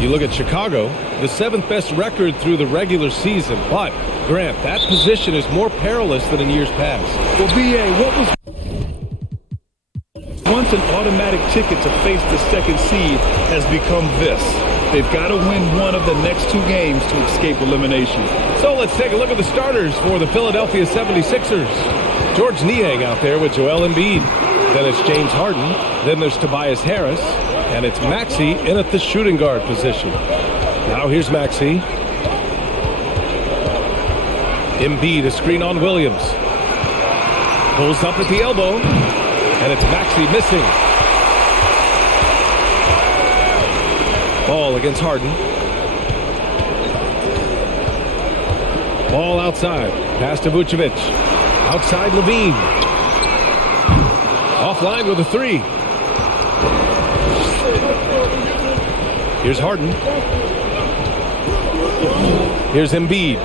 You look at Chicago, the 7th best record through the regular season. But, Grant, that position is more perilous than in years past. Well, B.A., what was once an automatic ticket to face the second seed has become this. They've got to win one of the next 2 games to escape elimination. So let's take a look at the starters for the Philadelphia 76ers. Georges Niang out there with Joel Embiid. Then it's James Harden. Then there's Tobias Harris. And it's Maxey in at the shooting guard position. Now here's Maxey. Embiid, a screen on Williams. Pulls up at the elbow. And it's Maxey missing. Ball against Harden. Ball outside. Pass to Vucevic. Outside Levine. Offline with a 3. Here's Harden. Here's Embiid.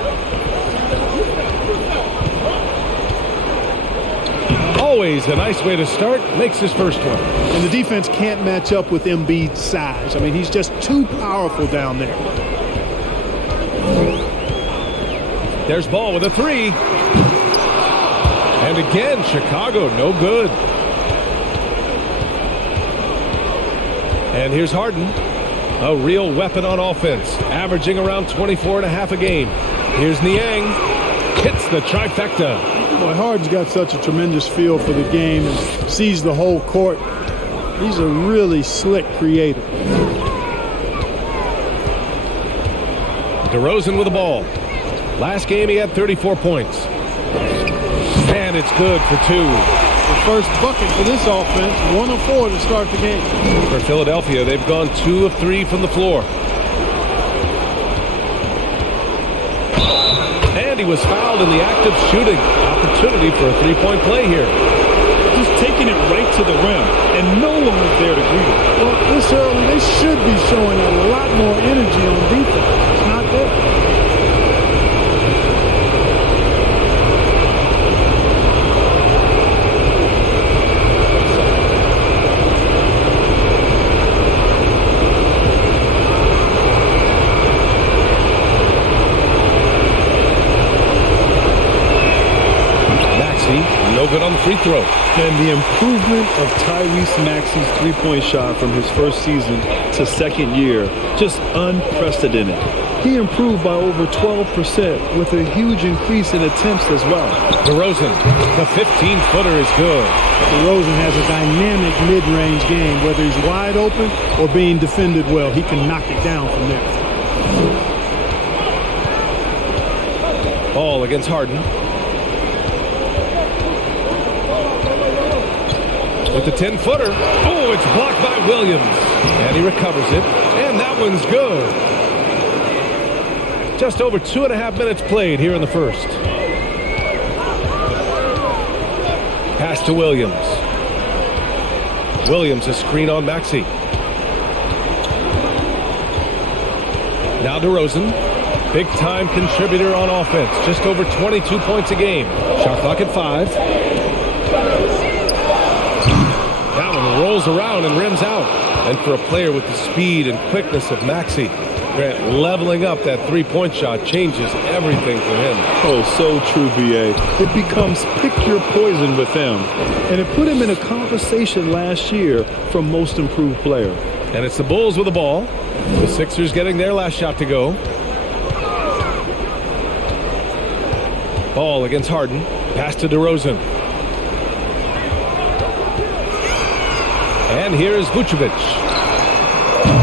Always a nice way to start. Makes his first one. And the defense can't match up with Embiid's size. I mean, he's just too powerful down there. There's Ball with a 3. And again, Chicago, no good. And here's Harden. A real weapon on offense, averaging around 24.5 a game. Here's Niang. Hits the trifecta. Boy, Harden's got such a tremendous feel for the game and sees the whole court. He's a really slick creator. DeRozan with the ball. Last game he had 34 points. And it's good for 2. The first bucket for this offense, 1 of 4 to start the game. For Philadelphia, they've gone 2 of 3 from the floor. And he was fouled in the act of shooting. Opportunity for a 3-point play here. Just taking it right to the rim, and no one was there to greet him. Well, this early, they should be showing a lot more energy on defense. It's not there. No good on the free throw. And the improvement of Tyrese Maxey's 3-point shot from his first season to second year, just unprecedented. He improved by over 12% with a huge increase in attempts as well. DeRozan, the 15-footer is good. DeRozan has a dynamic mid-range game. Whether he's wide open or being defended well, he can knock it down from there. Ball against Harden. With the 10-footer. Oh, it's blocked by Williams. And he recovers it. And that one's good. Just over 2.5 minutes played here in the first. Pass to Williams. Williams, a screen on Maxey. Now DeRozan. Big-time contributor on offense. Just over 22 points a game. Shot clock at 5. Rolls around and rims out. And for a player with the speed and quickness of Maxey, Grant, leveling up that 3-point shot changes everything for him. Oh, so true, B.A. It becomes pick your poison with him. And it put him in a conversation last year for most improved player. And it's the Bulls with the ball. The Sixers getting their last shot to go. Ball against Harden. Pass to DeRozan. And here is Vucevic.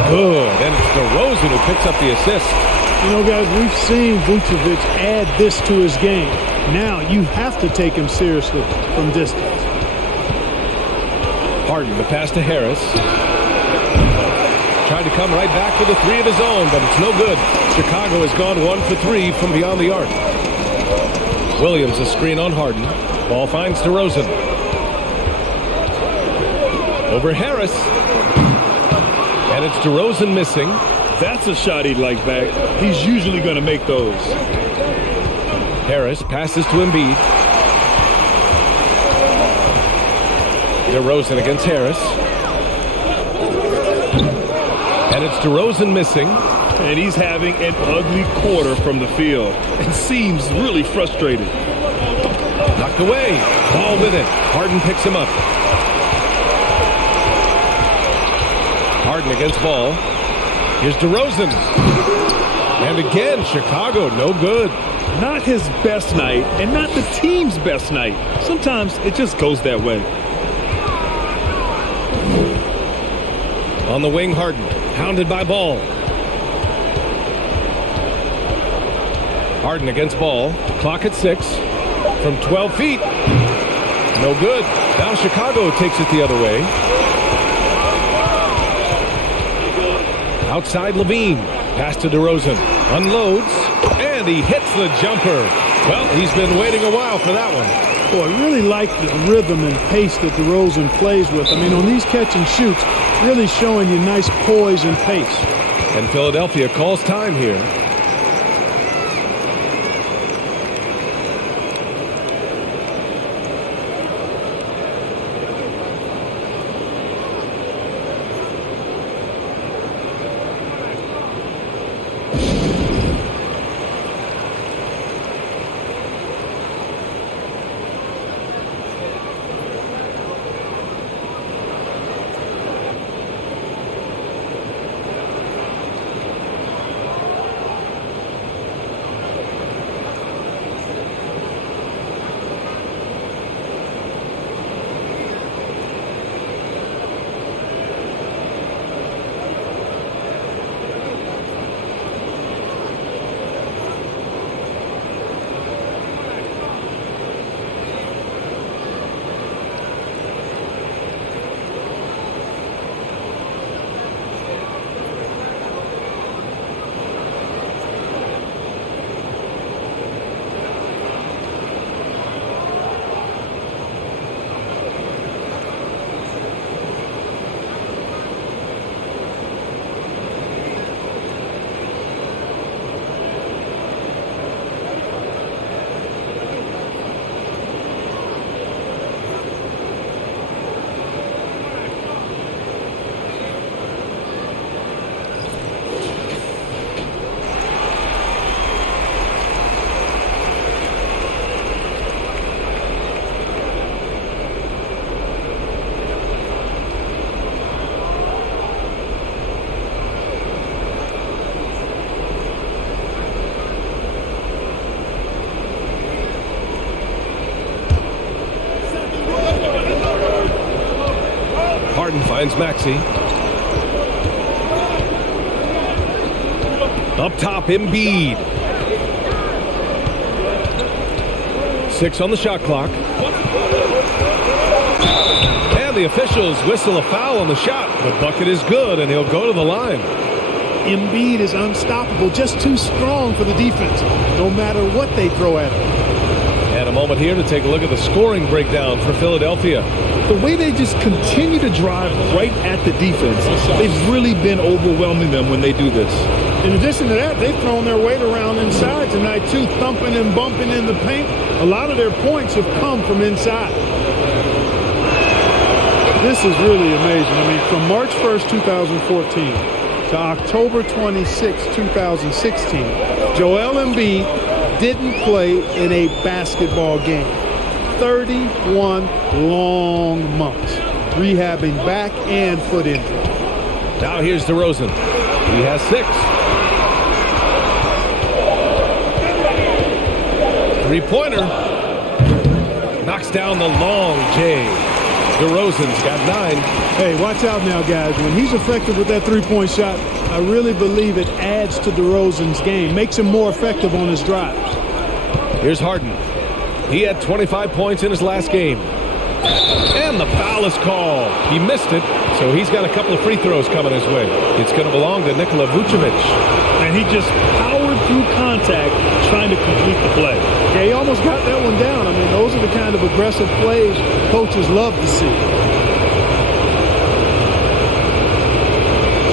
Good. And it's DeRozan who picks up the assist. You know, guys, we've seen Vucevic add this to his game. Now you have to take him seriously from distance. Harden, the pass to Harris. Tried to come right back with a 3 of his own, but it's no good. Chicago has gone 1 for 3 from beyond the arc. Williams, a screen on Harden. Ball finds DeRozan. Over Harris. And it's DeRozan missing. That's a shot he'd like back. He's usually going to make those. Harris passes to Embiid. DeRozan against Harris. And And it's DeRozan missing. And he's having an ugly quarter from the field and seems really frustrated. Knocked away. Ball with it. Harden picks him up. Harden against Ball. Here's DeRozan. And again, Chicago, no good. Not his best night and not the team's best night. Sometimes it just goes that way. On the wing, Harden. Hounded by Ball. Harden against Ball. Clock at 6. From 12 feet. No good. Now Chicago takes it the other way. Outside Levine. Pass to DeRozan. Unloads. And he hits the jumper. Well, he's been waiting a while for that one. Boy, I really like the rhythm and pace that DeRozan plays with. I mean, on these catch and shoots, really showing you nice poise and pace. And Philadelphia calls time here. Harden finds Maxey. Up top, Embiid. 6 on the shot clock. And the officials whistle a foul on the shot. The bucket is good, and he'll go to the line. Embiid is unstoppable, just too strong for the defense, no matter what they throw at him. And a moment here to take a look at the scoring breakdown for Philadelphia. The way they just continue to drive right at the defense, they've really been overwhelming them when they do this. In addition to that, they've thrown their weight around inside tonight, too, thumping and bumping in the paint. A lot of their points have come from inside. This is really amazing. I mean, from March 1st, 2014 to October 26, 2016, Joel Embiid didn't play in a basketball game. 31 long months, rehabbing back and foot injury. Now here's DeRozan. He has 6. 3-pointer. Knocks down the long J. DeRozan's got 9. Hey, watch out now, guys. When he's effective with that three-point shot, I really believe it adds to DeRozan's game, makes him more effective on his drives. Here's Harden. He had 25 points in his last game. And the foul is called. He missed it, so he's got a couple of free throws coming his way. It's going to belong to Nikola Vucevic. And he just powered through contact trying to complete the play. Yeah, he almost got that one down. I mean, those are the kind of aggressive plays coaches love to see.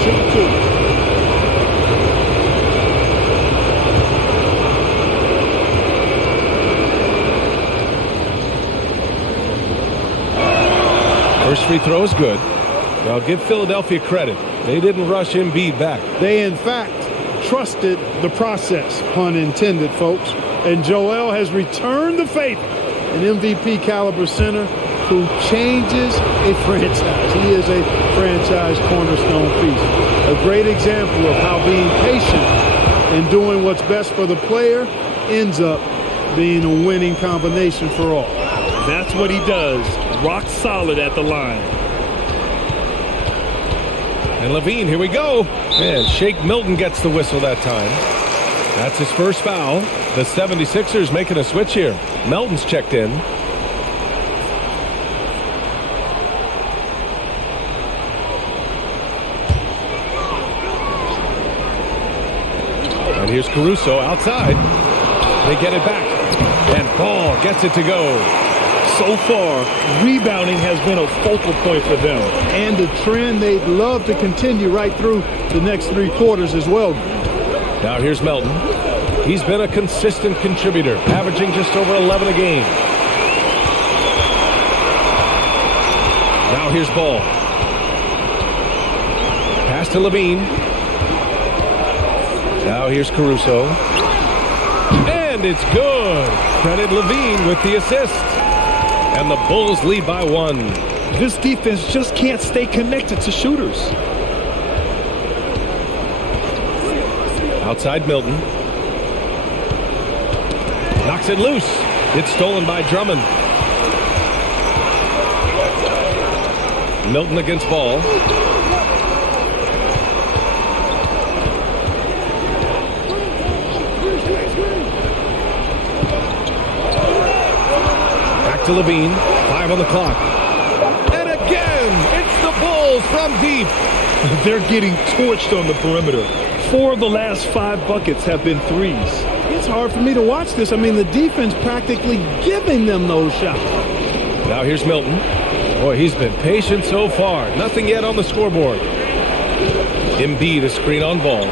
Shoot 2. First free throw is good. Well, give Philadelphia credit. They didn't rush Embiid back. They, in fact, trusted the process, pun intended, folks. And Joel has returned the favor. An MVP caliber center who changes a franchise. He is a franchise cornerstone piece. A great example of how being patient and doing what's best for the player ends up being a winning combination for all. That's what he does. Rock solid at the line. And Levine, here we go. And Shake Milton gets the whistle that time. That's his first foul. The 76ers making a switch here. Melton's checked in. And here's Caruso outside. They get it back. And Ball gets it to go. So far, rebounding has been a focal point for them. And a trend they'd love to continue right through the next 3 quarters as well. Now here's Melton. He's been a consistent contributor, averaging just over 11 a game. Now here's Ball. Pass to Levine. Now here's Caruso. And it's good. Credit Levine with the assist. And the Bulls lead by 1. This defense just can't stay connected to shooters. Outside Milton. Knocks it loose. It's stolen by Drummond. Milton against Ball. Back to Levine. 5 on the clock. And again, it's the Bulls from deep. They're getting torched on the perimeter. 4 of the last 5 buckets have been threes. It's hard for me to watch this. I mean, the defense practically giving them those shots. Now here's Milton. Boy, he's been patient so far. Nothing yet on the scoreboard. Embiid, a screen on Ball.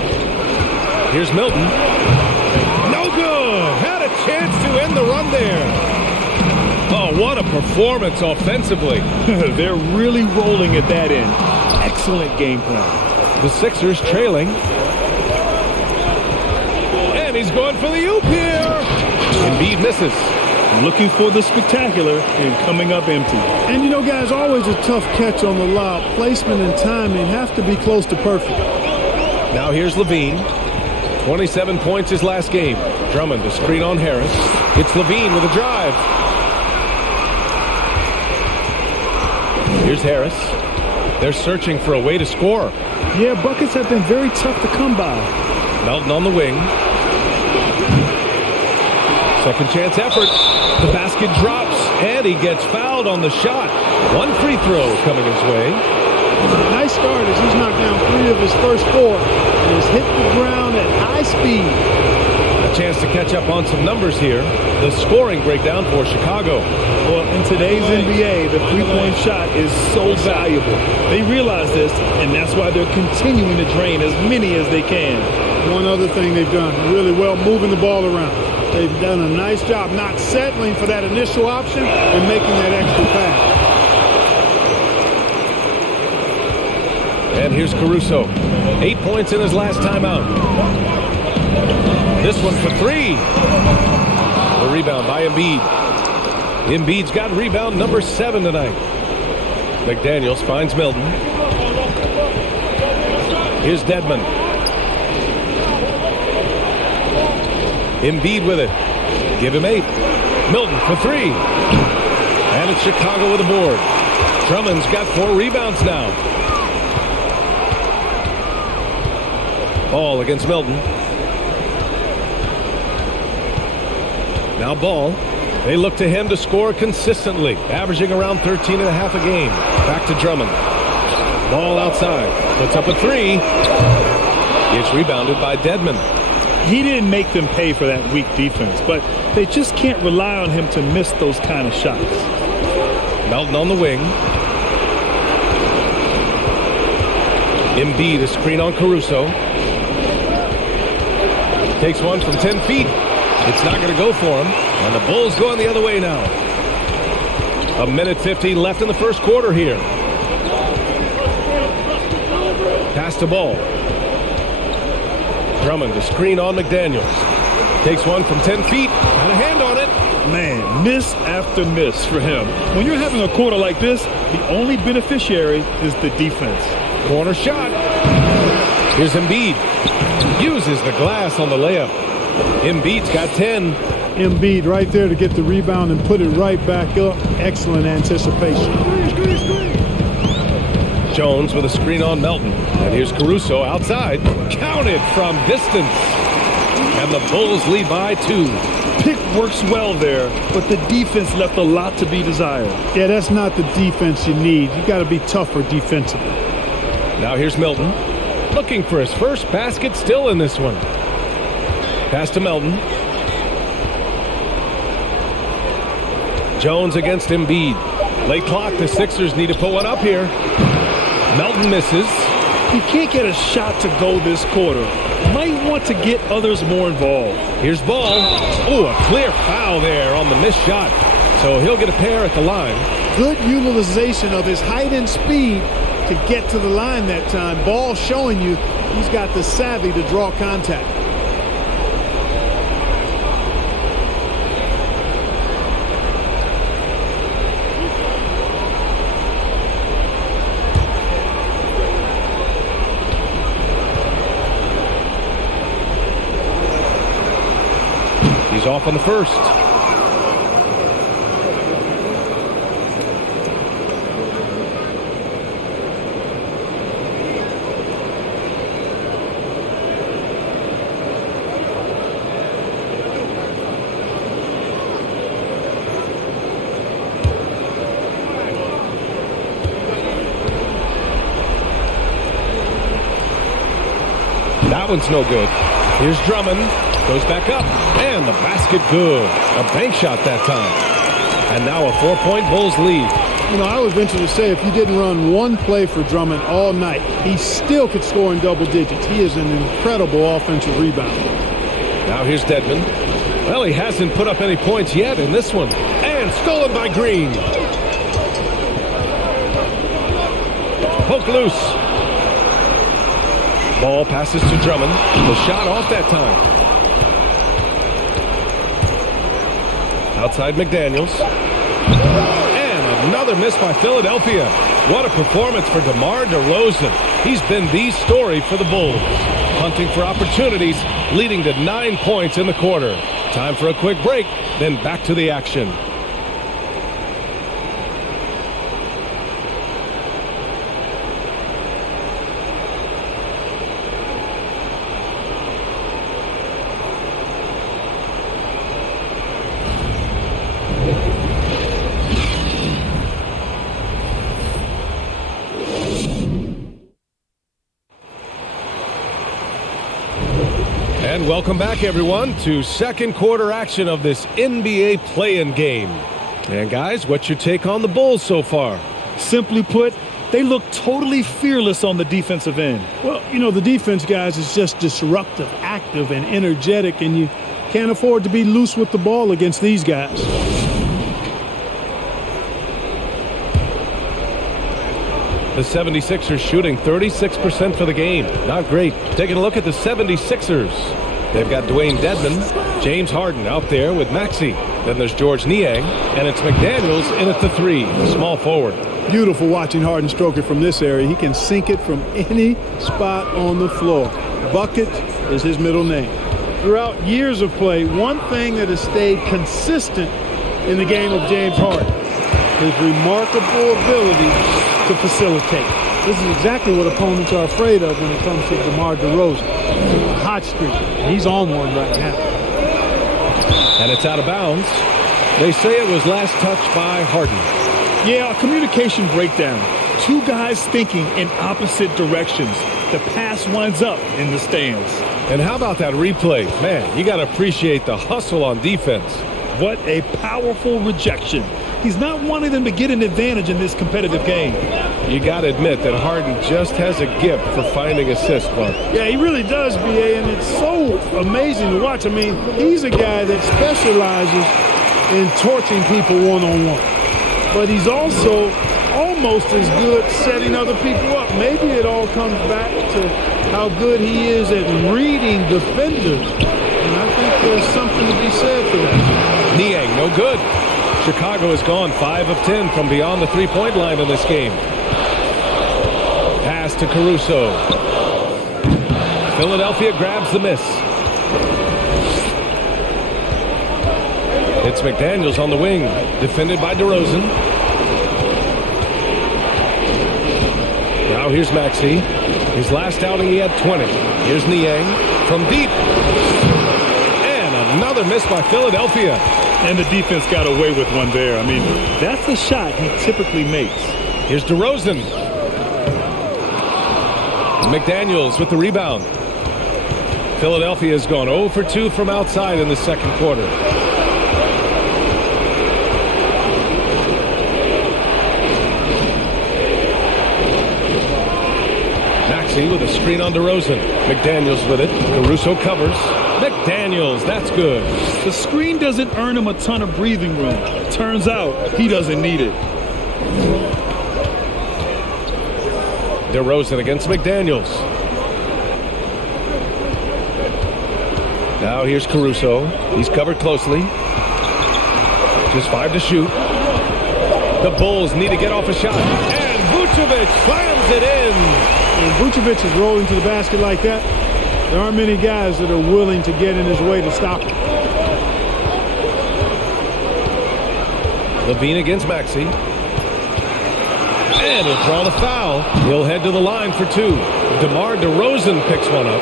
Here's Milton. No good. Had a chance to end the run there. Oh, what a performance offensively. They're really rolling at that end. Excellent game plan. The Sixers trailing. And he's going for the oop here. Embiid misses. Looking for the spectacular and coming up empty. And you know, guys, always a tough catch on the lob. Placement and timing have to be close to perfect. Now here's Levine. 27 points his last game. Drummond, a screen on Harris. It's Levine with a drive. Here's Harris. They're searching for a way to score. Yeah, buckets have been very tough to come by. Melton on the wing. Second chance effort. The basket drops, and he gets fouled on the shot. 1 free throw coming his way. Nice start as he's knocked down 3 of his first 4 and has hit the ground at high speed. A chance to catch up on some numbers here. The scoring breakdown for Chicago. Well, in today's NBA, the three-point shot is so valuable. They realize this, and that's why they're continuing to drain as many as they can. One other thing they've done really well, moving the ball around. They've done a nice job not settling for that initial option and making that extra pass. And here's Caruso. 8 points in his last timeout. This one for 3. The rebound by Embiid. Embiid's got rebound number 7 tonight. McDaniels finds Milton. Here's Dedmon. Embiid with it. Give him 8. Milton for 3. And it's Chicago with a board. Drummond's got 4 rebounds now. Ball against Milton. Now Ball. They look to him to score consistently, averaging around 13 and a half a game. Back to Drummond. Ball outside. Puts up a 3. It's rebounded by Dedmon. He didn't make them pay for that weak defense, but they just can't rely on him to miss those kind of shots. Melton on the wing. Embiid, a screen on Caruso. Takes one from 10 feet. It's not going to go for him. And the Bulls going the other way now. 1:50 left in the first quarter here. pass to Ball. Drummond to screen on McDaniels. Takes one from 10 feet. Got a hand on it. Man, miss after miss for him. When you're having a quarter like this, the only beneficiary is the defense. Corner shot. Here's Embiid. Uses the glass on the layup. Embiid's got 10. Embiid right there to get the rebound and put it right back up. Excellent anticipation. Jones with a screen on Melton. And here's Caruso outside. Counted from distance. And the Bulls lead by 2. Pick works well there, but the defense left a lot to be desired. Yeah, that's not the defense you need. You got to be tougher defensively. Now here's Melton. Looking for his first basket still in this one. Pass to Melton. Jones against Embiid. Late clock. The Sixers need to put one up here. Melton misses. He can't get a shot to go this quarter. Might want to get others more involved. Here's Ball. Oh, a clear foul there on the missed shot. So he'll get a pair at the line. Good utilization of his height and speed to get to the line that time. Ball showing you he's got the savvy to draw contact. He's off on the first. That one's no good. Here's Drummond. Goes back up. And the basket good. A bank shot that time. And now a 4-point Bulls lead. You know, I would venture to say if you didn't run one play for Drummond all night, he still could score in double digits. He is an incredible offensive rebounder. Now here's Dedmon. Well, he hasn't put up any points yet in this one. And stolen by Green. Poke loose. Ball passes to Drummond. The shot off that time. Outside McDaniels. And another miss by Philadelphia. What a performance for DeMar DeRozan. He's been the story for the Bulls. Hunting for opportunities, leading to 9 points in the quarter. Time for a quick break, then back to the action. And welcome back, everyone, to second quarter action of this NBA play-in game. And guys, what's your take on the Bulls so far? Simply put, they look totally fearless on the defensive end. Well, you know, the defense, guys, is just disruptive, active, and energetic, and you can't afford to be loose with the ball against these guys. The 76ers shooting 36% for the game. Not great. Taking a look at the 76ers. They've got Dwayne Dedmon, James Harden out there with Maxey. Then there's Georges Niang, and it's McDaniels in at the 3, small forward. Beautiful watching Harden stroke it from this area. He can sink it from any spot on the floor. Bucket is his middle name. Throughout years of play, one thing that has stayed consistent in the game of James Harden, his remarkable ability to facilitate. This is exactly what opponents are afraid of when it comes to DeMar DeRozan. Hot streak. He's on one right now. And it's out of bounds. They say it was last touched by Harden. Yeah, a communication breakdown. Two guys thinking in opposite directions. The pass winds up in the stands. And how about that replay? Man, you got to appreciate the hustle on defense. What a powerful rejection. He's not wanting them to get an advantage in this competitive game. You got to admit that Harden just has a gift for finding assists, Mark. Yeah, he really does, B.A., and it's so amazing to watch. I mean, he's a guy that specializes in torching people one-on-one. But he's also almost as good setting other people up. Maybe it all comes back to how good he is at reading defenders. And I think there's something to be said for that. Niang, no good. Chicago has gone 5 of 10 from beyond the three-point line in this game. Pass to Caruso. Philadelphia grabs the miss. It's McDaniels on the wing, defended by DeRozan. Now here's Maxey. His last outing he had 20. Here's Niang from deep. And another miss by Philadelphia. And the defense got away with one there. I mean, that's the shot he typically makes. Here's DeRozan. McDaniels with the rebound. Philadelphia has gone 0 for 2 from outside in the second quarter. Maxey with a screen on DeRozan. McDaniels with it. Caruso covers. McDaniels, that's good. The screen doesn't earn him a ton of breathing room. Turns out he doesn't need it. DeRozan against McDaniels. Now here's Caruso. He's covered closely. Just 5 to shoot. The Bulls need to get off a shot. And Vucevic slams it in. When Vucevic is rolling to the basket like that, there aren't many guys that are willing to get in his way to stop him. LaVine against Maxey. And he'll draw the foul. He'll head to the line for 2. DeMar DeRozan picks one up.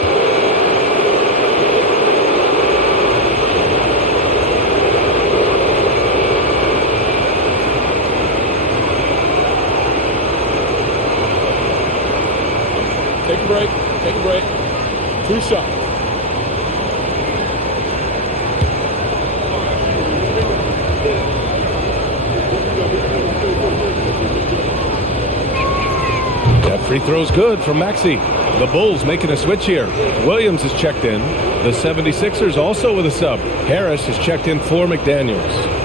Take a break. Take a break. 2 shots. That free throw's good from Maxey. The Bulls making a switch here. Williams is checked in. The 76ers also with a sub. Harris is checked in for McDaniels.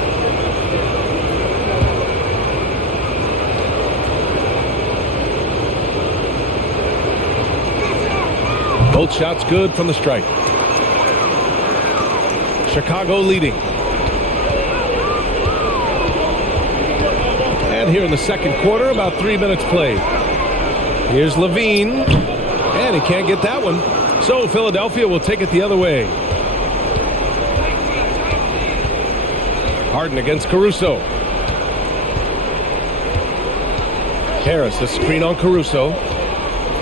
Both shots good from the stripe. Chicago leading. And here in the second quarter, about 3 minutes played. Here's LaVine. And he can't get that one. So Philadelphia will take it the other way. Harden against Caruso. Harris, a screen on Caruso.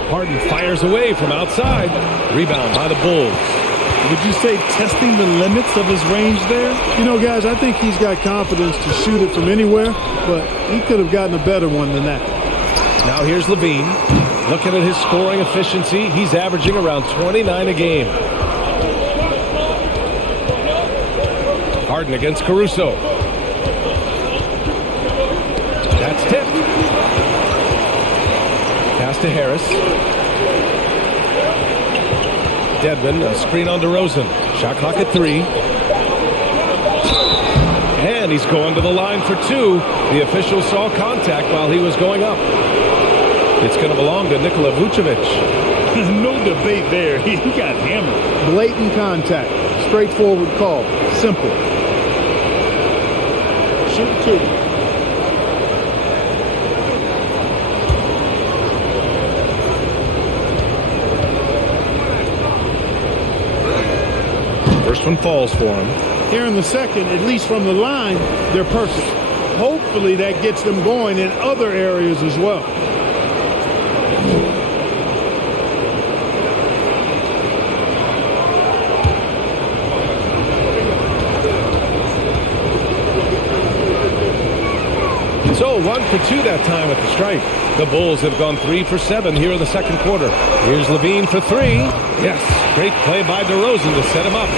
Harden fires away from outside. Rebound by the Bulls. Would you say testing the limits of his range there? You know, guys, I think he's got confidence to shoot it from anywhere, but he could have gotten a better one than that. Now here's LaVine. Looking at his scoring efficiency, he's averaging around 29 a game. Harden against Caruso. That's tipped. Pass to Harris. Dedmon, a screen on DeRozan. Shot clock at 3. And he's going to the line for 2. The official saw contact while he was going up. It's going to belong to Nikola Vucevic. No debate there. He got hammered. Blatant contact. Straightforward call. Simple. Shoot 2. First one falls for him. Here in the second, at least from the line, they're perfect. Hopefully that gets them going in other areas as well. So 1 for 2 that time at the stripe. The Bulls have gone 3 for 7 here in the second quarter. Here's LaVine for 3. Yes, great play by DeRozan to set him up.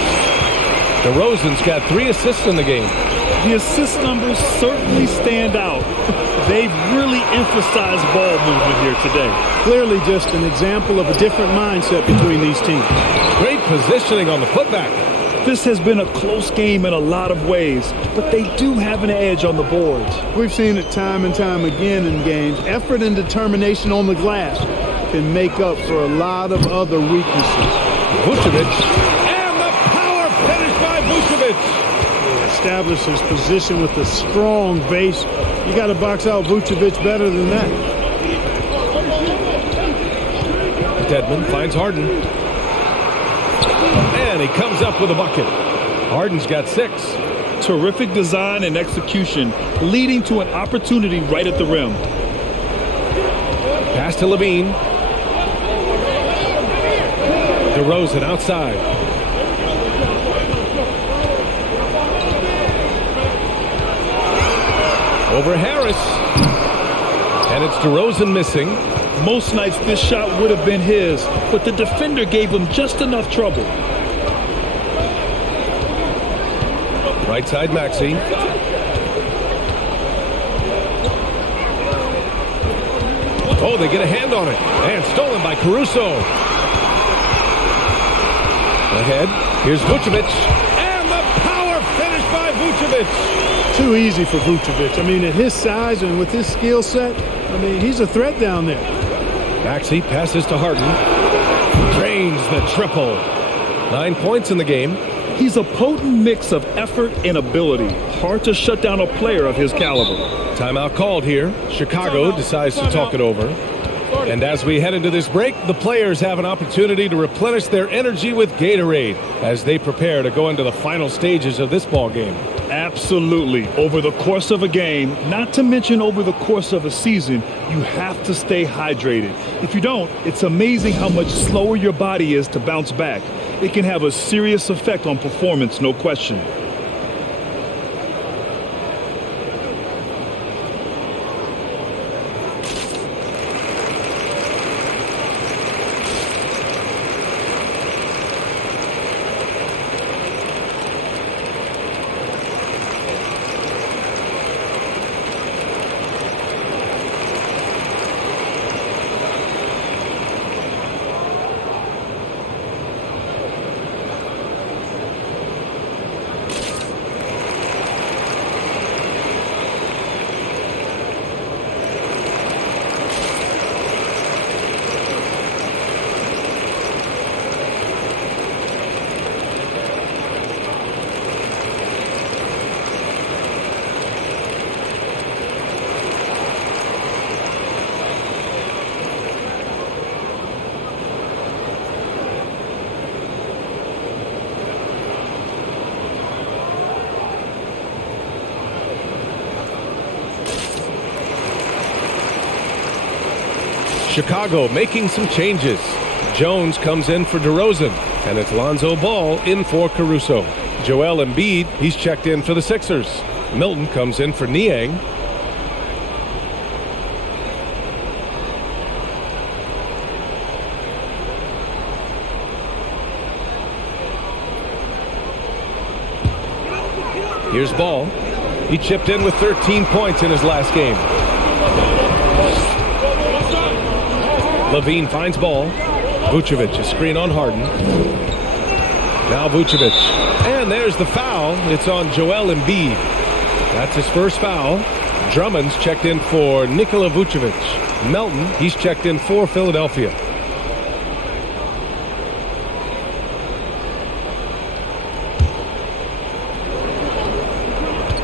DeRozan's got 3 assists in the game. The assist numbers certainly stand out. They've really emphasized ball movement here today. Clearly just an example of a different mindset between these teams. Great positioning on the putback. This has been a close game in a lot of ways, but they do have an edge on the boards. We've seen it time and time again in games. Effort and determination on the glass can make up for a lot of other weaknesses. Vucevic, and the power finish by Vucevic. Established his position with a strong base. You got to box out Vucevic better than that. Dedmon finds Harden. And he comes up with a bucket. Harden's got 6. Terrific design and execution, leading to an opportunity right at the rim. Pass to Levine. DeRozan outside. Over Harris. And it's DeRozan missing. Most nights this shot would have been his, but the defender gave him just enough trouble. Right side Maxey. Oh, they get a hand on it. And stolen by Caruso. Ahead. Here's Vucevic. And the power finish by Vucevic. Too easy for Vucevic. I mean, at his size and with his skill set, I mean, he's a threat down there. Maxey passes to Harden. Drains the triple. 9 points in the game. He's a potent mix of effort and ability. Hard to shut down a player of his caliber. Timeout called here. Chicago decides to talk it over. And as we head into this break, the players have an opportunity to replenish their energy with Gatorade as they prepare to go into the final stages of this ball game. Absolutely. Over the course of a game, not to mention over the course of a season, you have to stay hydrated. If you don't, it's amazing how much slower your body is to bounce back. It can have a serious effect on performance, no question. Chicago making some changes. Jones comes in for DeRozan, and it's Lonzo Ball in for Caruso. Joel Embiid, he's checked in for the Sixers. Milton comes in for Niang. Here's Ball. He chipped in with 13 points in his last game. Levine finds Ball. Vucevic, a screen on Harden. Now Vucevic. And there's the foul. It's on Joel Embiid. That's his first foul. Drummond's checked in for Nikola Vucevic. Melton, he's checked in for Philadelphia.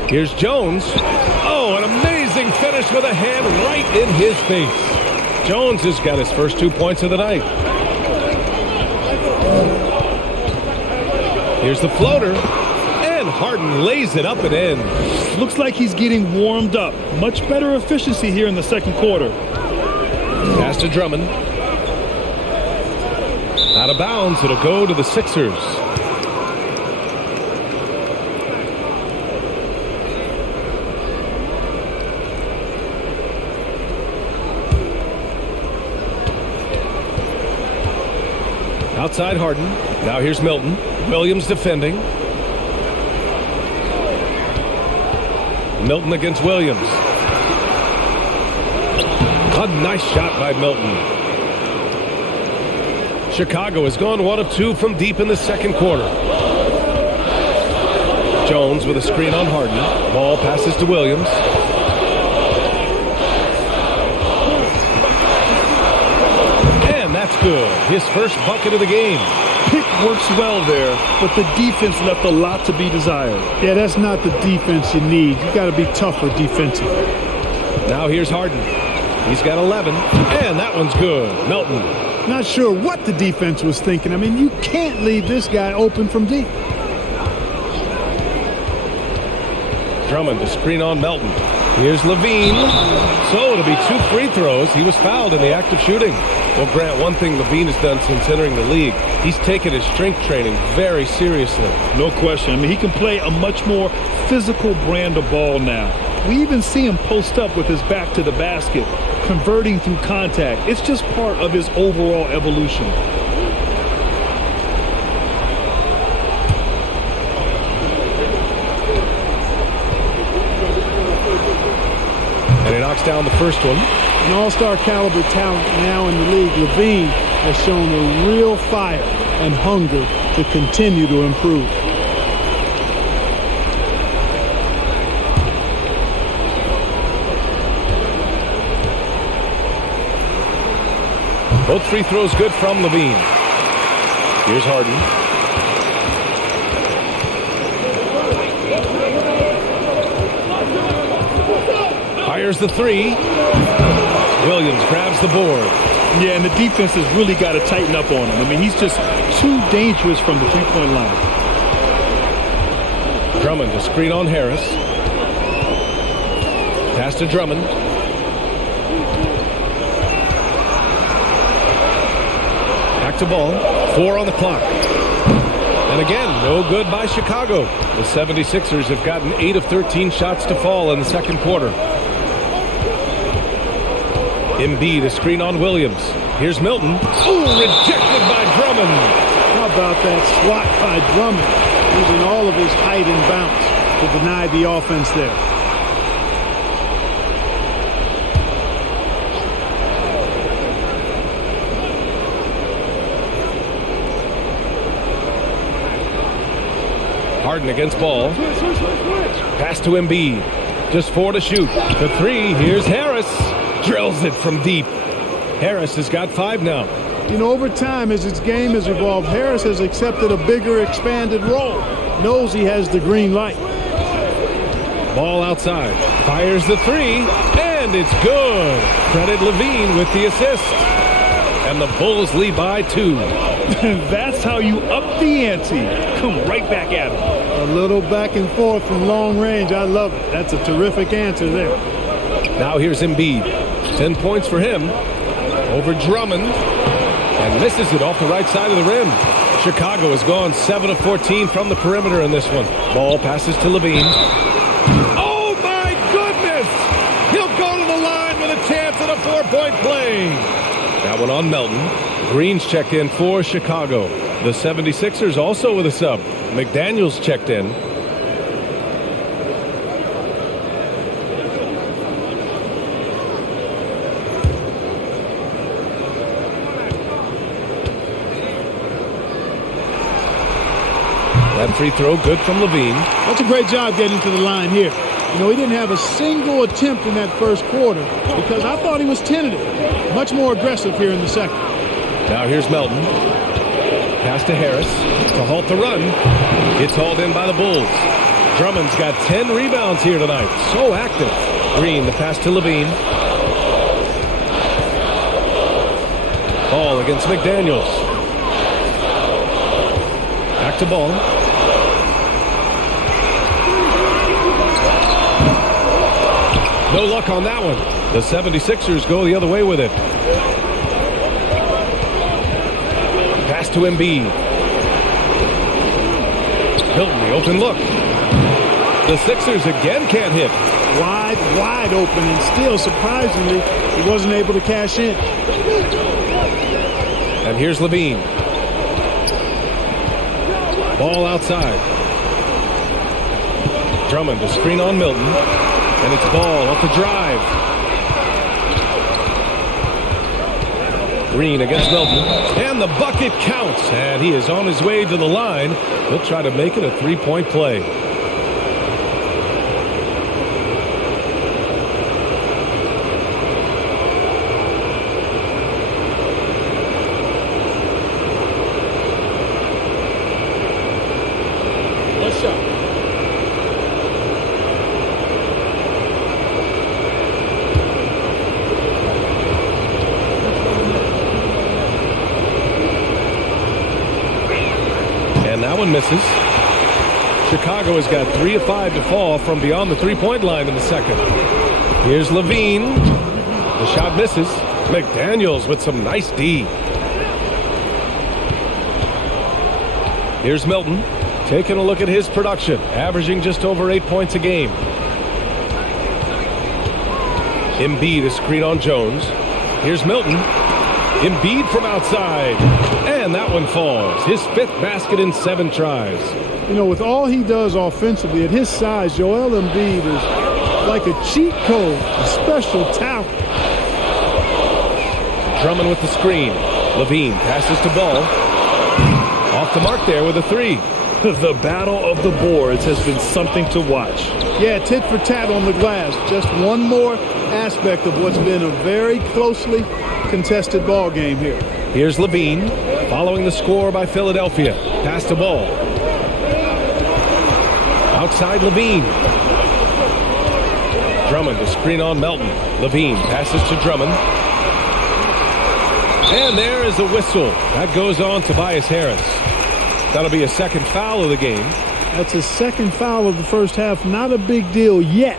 Here's Jones. Oh, an amazing finish with a hand right in his face. Jones has got his first 2 points of the night. Here's the floater. And Harden lays it up and in. Looks like he's getting warmed up. Much better efficiency here in the second quarter. Pass to Drummond. Out of bounds. It'll go to the Sixers. Outside Harden. Now here's Milton. Williams defending. Milton against Williams. A nice shot by Milton. Chicago has gone 1 of 2 from deep in the second quarter. Jones with a screen on Harden. Ball passes to Williams. And that's good. His first bucket of the game. Pick works well there, but the defense left a lot to be desired. Yeah, that's not the defense you need. You got to be tougher defensively. Now here's Harden. He's got 11, and that one's good. Melton. Not sure what the defense was thinking. I mean, you can't leave this guy open from deep. Drummond to screen on Melton. Here's Levine. So it'll be 2 free throws. He was fouled in the act of shooting. Well, Grant, one thing Levine has done since entering the league, he's taken his strength training very seriously. No question. I mean, he can play a much more physical brand of ball now. We even see him post up with his back to the basket, converting through contact. It's just part of his overall evolution. And he knocks down the first one. An all-star caliber talent now in the league. Levine has shown a real fire and hunger to continue to improve. Both free throws good from Levine. Here's Harden. Fires the three. Williams grabs the board. Yeah, and the defense has really got to tighten up on him. I mean, he's just too dangerous from the three-point line. Drummond to screen on Harris. Pass to Drummond. Back to ball. 4 on the clock. And again, no good by Chicago. The 76ers have gotten 8 of 13 shots to fall in the second quarter. Embiid a screen on Williams. Here's Milton. Ooh, rejected by Drummond. How about that swat by Drummond, using all of his height and bounce to deny the offense there. Harden against ball. Pass to Embiid. Just 4 to shoot. For 3, here's Harris. Drills it from deep. Harris has got 5 now. You know, over time, as his game has evolved, Harris has accepted a bigger, expanded role. Knows he has the green light. Ball outside. Fires the 3, and it's good. Credit Levine with the assist. And the Bulls lead by 2. That's how you up the ante. Come right back at him. A little back and forth from long range. I love it. That's a terrific answer there. Now here's Embiid. 10 points for him. Over Drummond. And misses it off the right side of the rim. Chicago has gone 7 of 14 from the perimeter in this one. Ball passes to Levine. Oh, my goodness! He'll go to the line with a chance at a 4-point play. That one on Melton. Green's checked in for Chicago. The 76ers also with a sub. McDaniels checked in. That free throw good from Levine. That's a great job getting to the line here. You know, he didn't have a single attempt in that first quarter because I thought he was tentative. Much more aggressive here in the second. Now here's Melton. Pass to Harris to halt the run. It's hauled in by the Bulls. Drummond's got 10 rebounds here tonight. So active. Green, the pass to Levine. Ball against McDaniels. Back to ball. No luck on that one. The 76ers go the other way with it. Pass to Embiid. Hilton, the open look. The Sixers again can't hit. Wide open, and still, surprisingly, he wasn't able to cash in. And here's Levine. Ball outside. Drummond to screen on Milton. And it's Ball off the drive. Green against Milton. And the bucket counts. And he is on his way to the line. He'll try to make it a 3-point play. That one misses. Chicago has got 3 of 5 to fall from beyond the three-point line in the second. Here's Levine. The shot misses. McDaniels with some nice D. Here's Milton. Taking a look at his production, averaging just over 8 points a game. Embiid is screen on Jones. Here's Milton. Embiid from outside. And that one falls. His 5th basket in 7 tries. You know, with all he does offensively, at his size, Joel Embiid is like a cheat code, a special talent. Drummond with the screen. Levine passes to Ball. Off the mark there with a 3. The battle of the boards has been something to watch. Yeah, tit for tat on the glass. Just one more aspect of what's been a very closely contested ball game here. Here's Levine, following the score by Philadelphia. Pass to Ball. Outside Levine. Drummond to screen on Melton. Levine passes to Drummond. And there is the whistle. That goes on Tobias Harris. That'll be a second foul of the game. That's a second foul of the first half. Not a big deal yet,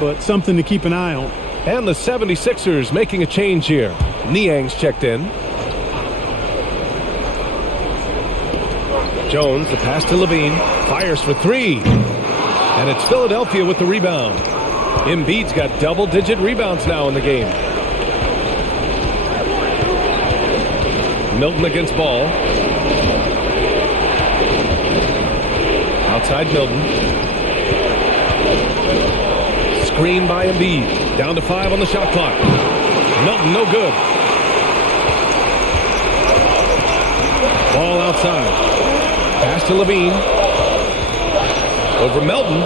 but something to keep an eye on. And the 76ers making a change here. Niang's checked in. Jones, the pass to Levine. Fires for 3. And it's Philadelphia with the rebound. Embiid's got double-digit rebounds now in the game. Milton against Ball. Outside Milton. Screen by Embiid. Down to 5 on the shot clock. Milton, no good. Ball outside. Pass to Levine. Over Melton.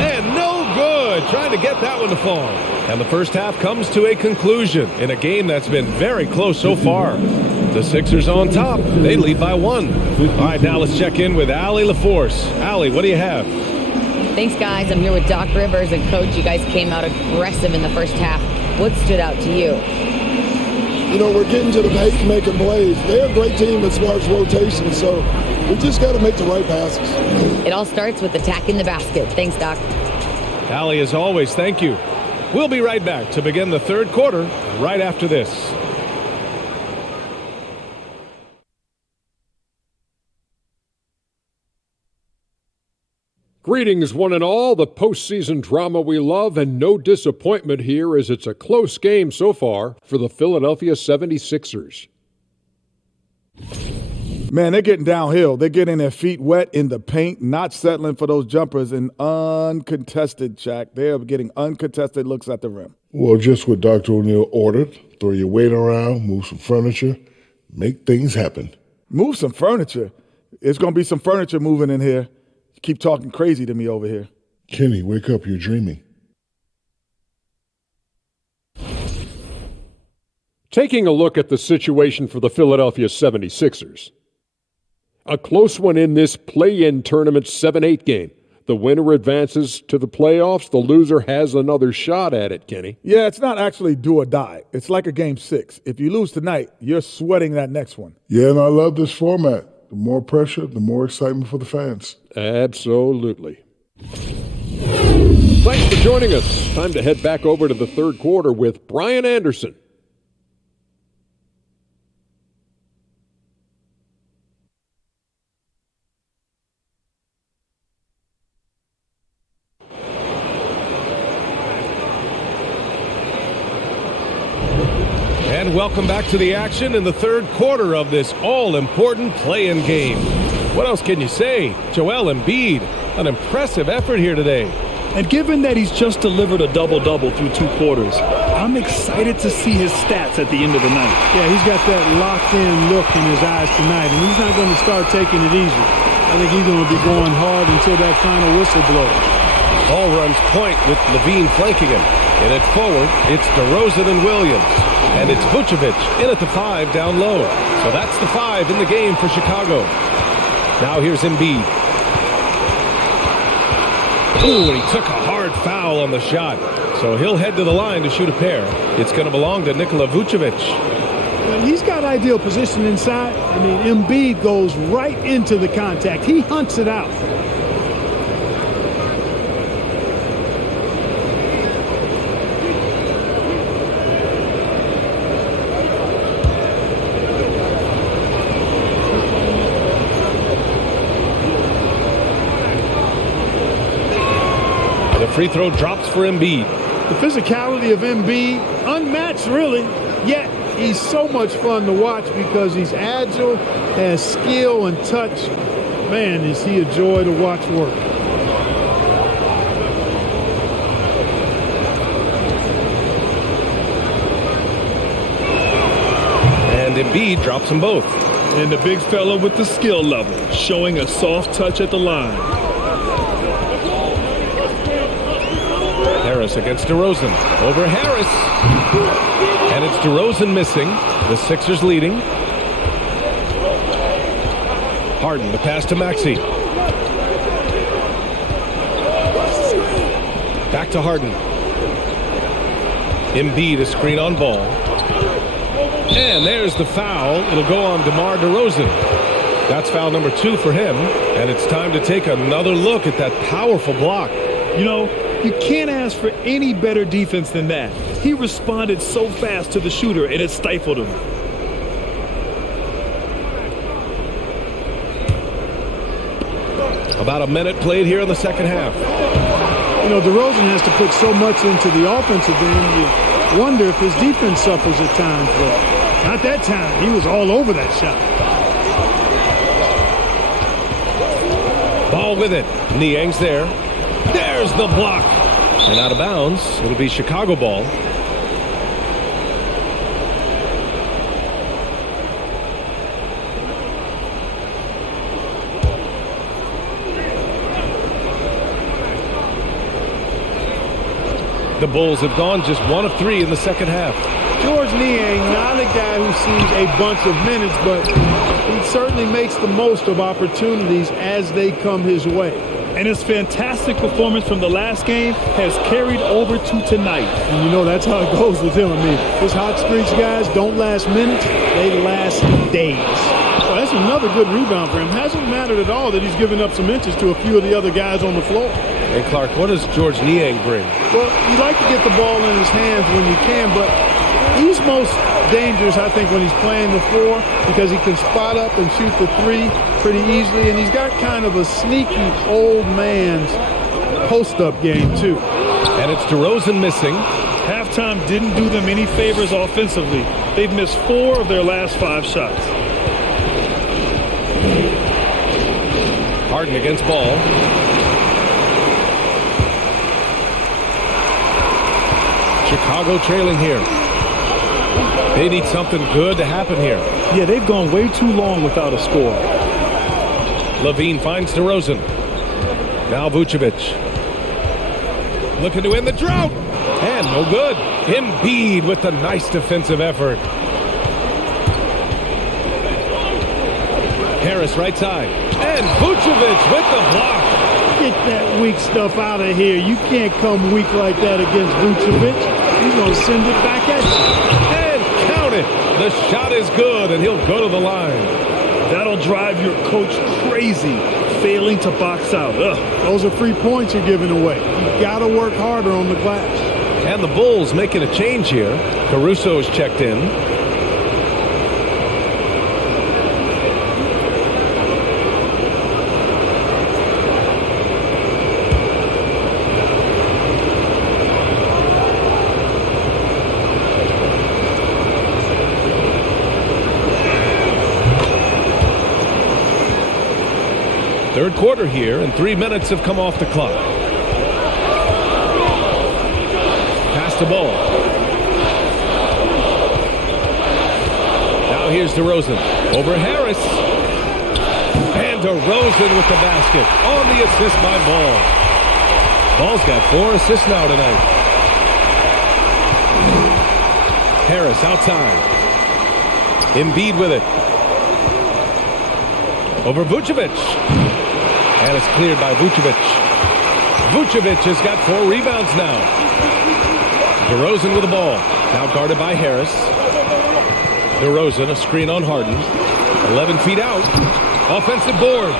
And no good. Trying to get that one to fall. And the first half comes to a conclusion in a game that's been very close so far. The Sixers on top. They lead by 1. All right, now let's check in with Allie LaForce. Allie, what do you have? Thanks, guys. I'm here with Doc Rivers and Coach. You guys came out aggressive in the first half. What stood out to you? You know, we're getting to the paint, making plays. They're a great team as far as rotation, so we just got to make the right passes. It all starts with attacking the basket. Thanks, Doc. Allie, as always, thank you. We'll be right back to begin the third quarter right after this. Greetings, one and all. The postseason drama we love, and no disappointment here as it's a close game so far for the Philadelphia 76ers. Man, they're getting downhill. They're getting their feet wet in the paint, not settling for those jumpers and uncontested, Shaq. They're getting uncontested looks at the rim. Well, just what Dr. O'Neil ordered. Throw your weight around, move some furniture, make things happen. Move some furniture? It's going to be some furniture moving in here. You keep talking crazy to me over here. Kenny, wake up. You're dreaming. Taking a look at the situation for the Philadelphia 76ers. A close one in this play-in tournament 7-8 game. The winner advances to the playoffs. The loser has another shot at it, Kenny. Yeah, it's not actually do or die. It's like a game 6. If you lose tonight, you're sweating that next one. Yeah, and I love this format. The more pressure, the more excitement for the fans. Absolutely. Thanks for joining us. Time to head back over to the third quarter with Brian Anderson. And welcome back to the action in the third quarter of this all-important play-in game. What else can you say? Joel Embiid, an impressive effort here today. And given that he's just delivered a double-double through 2 quarters, I'm excited to see his stats at the end of the night. Yeah, he's got that locked-in look in his eyes tonight, and he's not going to start taking it easy. I think he's going to be going hard until that final whistle blows. Ball runs point with Levine flanking him. In it forward, it's DeRozan and Williams. And it's Vucevic in at the 5 down low. So that's the 5 in the game for Chicago. Now here's Embiid. Ooh, and he took a hard foul on the shot. So he'll head to the line to shoot a pair. It's going to belong to Nikola Vucevic. But he's got ideal position inside. I mean, Embiid goes right into the contact. He hunts it out. The free throw drops for Embiid. The physicality of Embiid, unmatched really, yet he's so much fun to watch because he's agile, has skill and touch. Man, is he a joy to watch work. And Embiid drops them both. And the big fella with the skill level, showing a soft touch at the line. Harris against DeRozan. Over Harris. And it's DeRozan missing. The Sixers leading. Harden, the pass to Maxey. Back to Harden. Embiid, a screen on Ball. And there's the foul. It'll go on DeMar DeRozan. That's foul number 2 for him. And it's time to take another look at that powerful block. You know, you can't ask for any better defense than that. He responded so fast to the shooter, and it stifled him. About a minute played here in the second half. You know, DeRozan has to put so much into the offensive end. You wonder if his defense suffers at times, but not that time. He was all over that shot. Ball with it. Niang's there. There's the block. And out of bounds. It'll be Chicago ball. The Bulls have gone just 1 of 3 in the second half. George Niang, not a guy who sees a bunch of minutes, but he certainly makes the most of opportunities as they come his way. And his fantastic performance from the last game has carried over to tonight. And you know, that's how it goes with him. I mean, his hot streaks guys don't last minutes, they last days. Well, that's another good rebound for him. Hasn't mattered at all that he's given up some inches to a few of the other guys on the floor. Hey, Clark, what does George Niang bring? Well, you like to get the ball in his hands when you can, but he's most dangerous, I think, when he's playing the 4 because he can spot up and shoot the 3 pretty easily, and he's got kind of a sneaky old man's post-up game, too. And it's DeRozan missing. Halftime didn't do them any favors offensively. They've missed 4 of their last 5 shots. Harden against Ball. Chicago trailing here. They need something good to happen here. Yeah, they've gone way too long without a score. Levine finds DeRozan. Now Vucevic. Looking to end the drought. And no good. Embiid with the nice defensive effort. Harris right side. And Vucevic with the block. Get that weak stuff out of here. You can't come weak like that against Vucevic. He's going to send it back at you. And count it. The shot is good, and he'll go to the line. That'll drive your coach crazy, failing to box out. Ugh. Those are free points you're giving away. You got to work harder on the glass. And the Bulls making a change here. Caruso's checked in. Third quarter here, and 3 minutes have come off the clock. Pass the ball. Now here's DeRozan. Over Harris. And DeRozan with the basket. On the assist by Ball. Ball's got 4 assists now tonight. Harris outside. Embiid with it. Over Vucevic. And it's cleared by Vucevic. Vucevic has got 4 rebounds now. DeRozan with the ball. Now guarded by Harris. DeRozan, a screen on Harden. 11 feet out. Offensive board.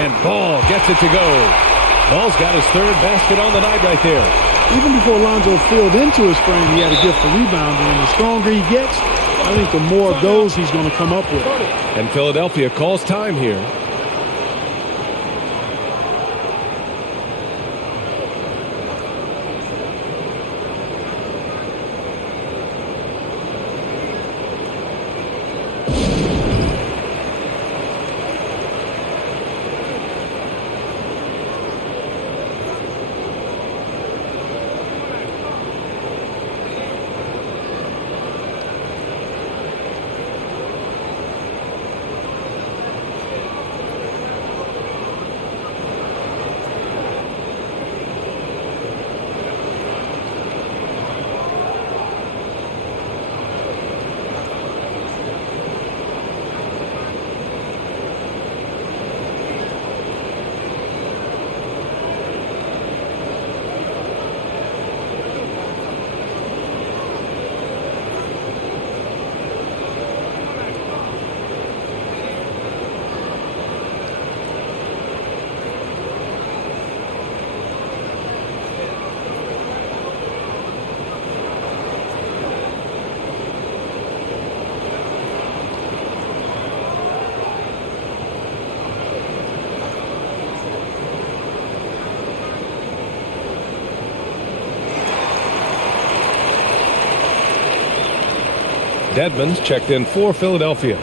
And Ball gets it to go. Ball's got his third basket on the night right there. Even before Lonzo filled into his frame, he had a gift for rebounding. And the stronger he gets, I think the more of those he's going to come up with. And Philadelphia calls time here. Dedmon's checked in for Philadelphia.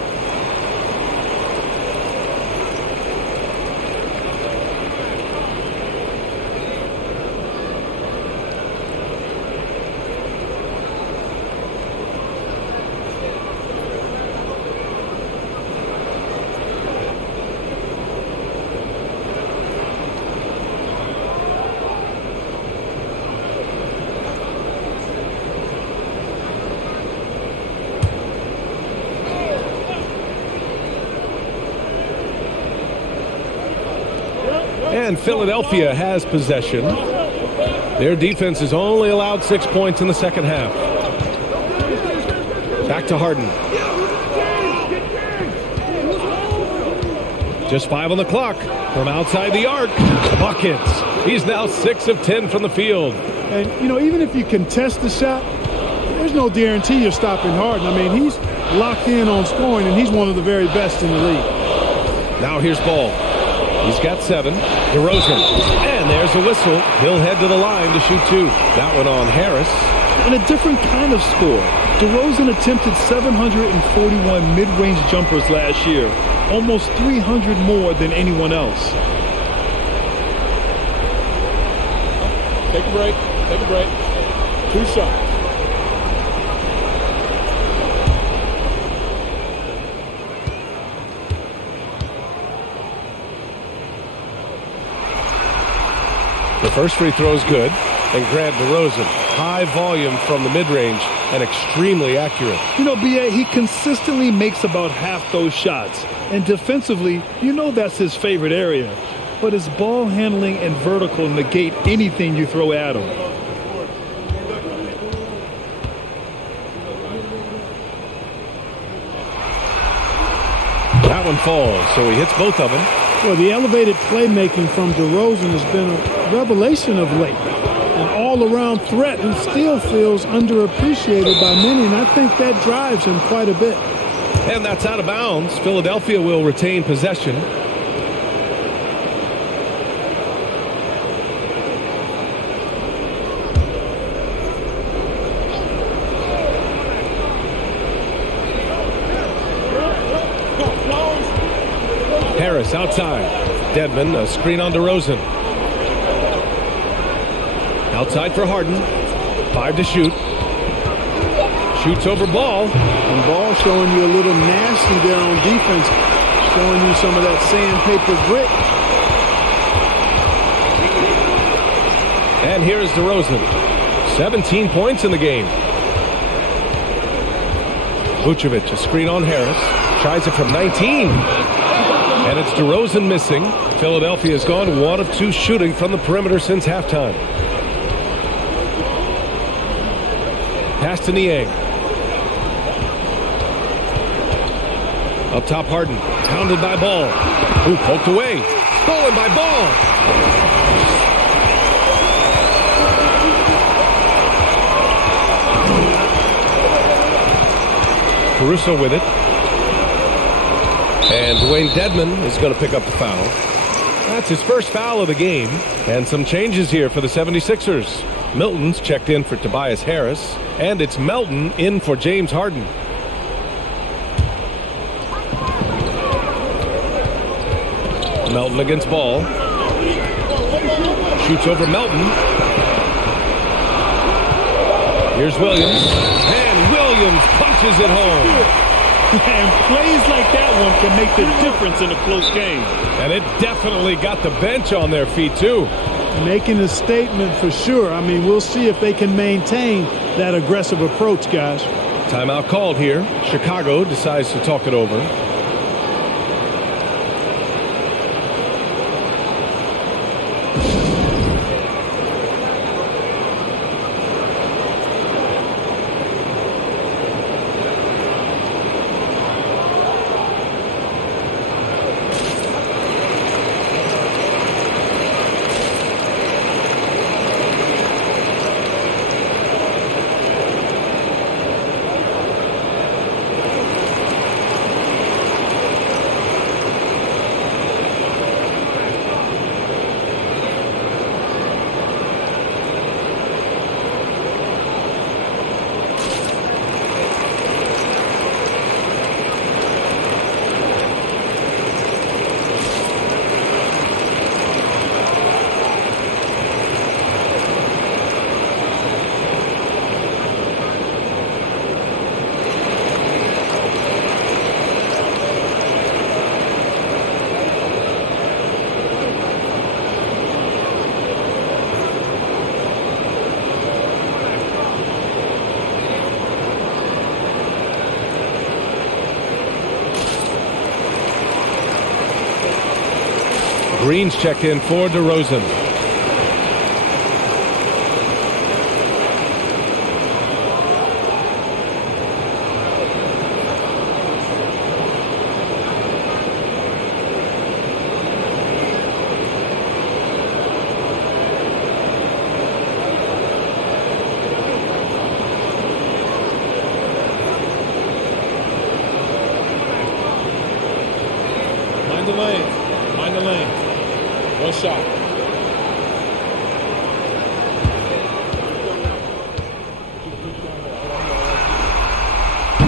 And Philadelphia has possession. Their defense has only allowed 6 points in the second half. Back to Harden. Just 5 on the clock from outside the arc. Buckets. He's now 6 of 10 from the field. And, you know, even if you contest the shot, there's no guarantee you're stopping Harden. I mean, he's locked in on scoring, and he's one of the very best in the league. Now here's Ball. He's got 7. DeRozan. And there's a whistle. He'll head to the line to shoot 2. That one on Harris. And a different kind of score. DeRozan attempted 741 mid-range jumpers last year, almost 300 more than anyone else. Take a break. Take a break. 2 shots. The first free throw is good. And Grant DeRozan, high volume from the mid-range and extremely accurate. You know, B.A., he consistently makes about half those shots. And defensively, you know that's his favorite area. But his ball handling and vertical negate anything you throw at him. That one falls, so he hits both of them. Well, the elevated playmaking from DeRozan has been a revelation of late. An all-around threat who still feels underappreciated by many, and I think that drives him quite a bit. And that's out of bounds. Philadelphia will retain possession. Harris outside. Dedmon, a screen on DeRozan. Outside for Harden. 5 to shoot. Shoots over Ball. And Ball showing you a little nasty there on defense, showing you some of that sandpaper grit. And here is DeRozan. 17 points in the game. Vucevic, a screen on Harris. Tries it from 19. And it's DeRozan missing. Philadelphia has gone 1 of 2 shooting from the perimeter since halftime. Pass to Niang. Up top, Harden. Pounded by Ball. Ooh, poked away. Stolen by Ball. Caruso with it. And Dwayne Dedmon is going to pick up the foul. That's his first foul of the game. And some changes here for the 76ers. Milton's checked in for Tobias Harris. And it's Melton in for James Harden. Melton against Ball. Shoots over Melton. Here's Williams. And Williams punches it home. And plays like that one can make the difference in a close game. And it definitely got the bench on their feet, too. Making a statement for sure. I mean, we'll see if they can maintain that aggressive approach, guys. Timeout called here. Chicago decides to talk it over. Green's checked in for DeRozan. Mind the lane. Mind the lane. One shot.